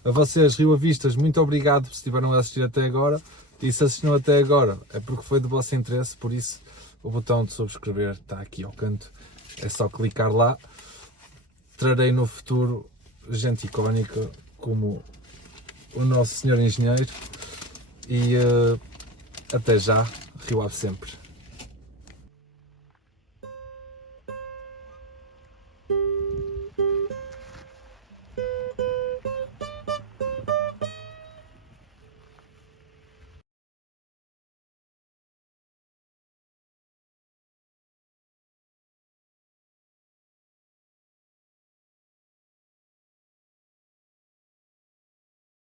A vocês, Rio Avistas, muito obrigado se estiveram a assistir até agora, e se assistiram até agora é porque foi do vosso interesse, por isso o botão de subscrever está aqui ao canto, é só clicar lá. Trarei no futuro gente icónica como o nosso Sr. Engenheiro, e até já, Rio Ave sempre.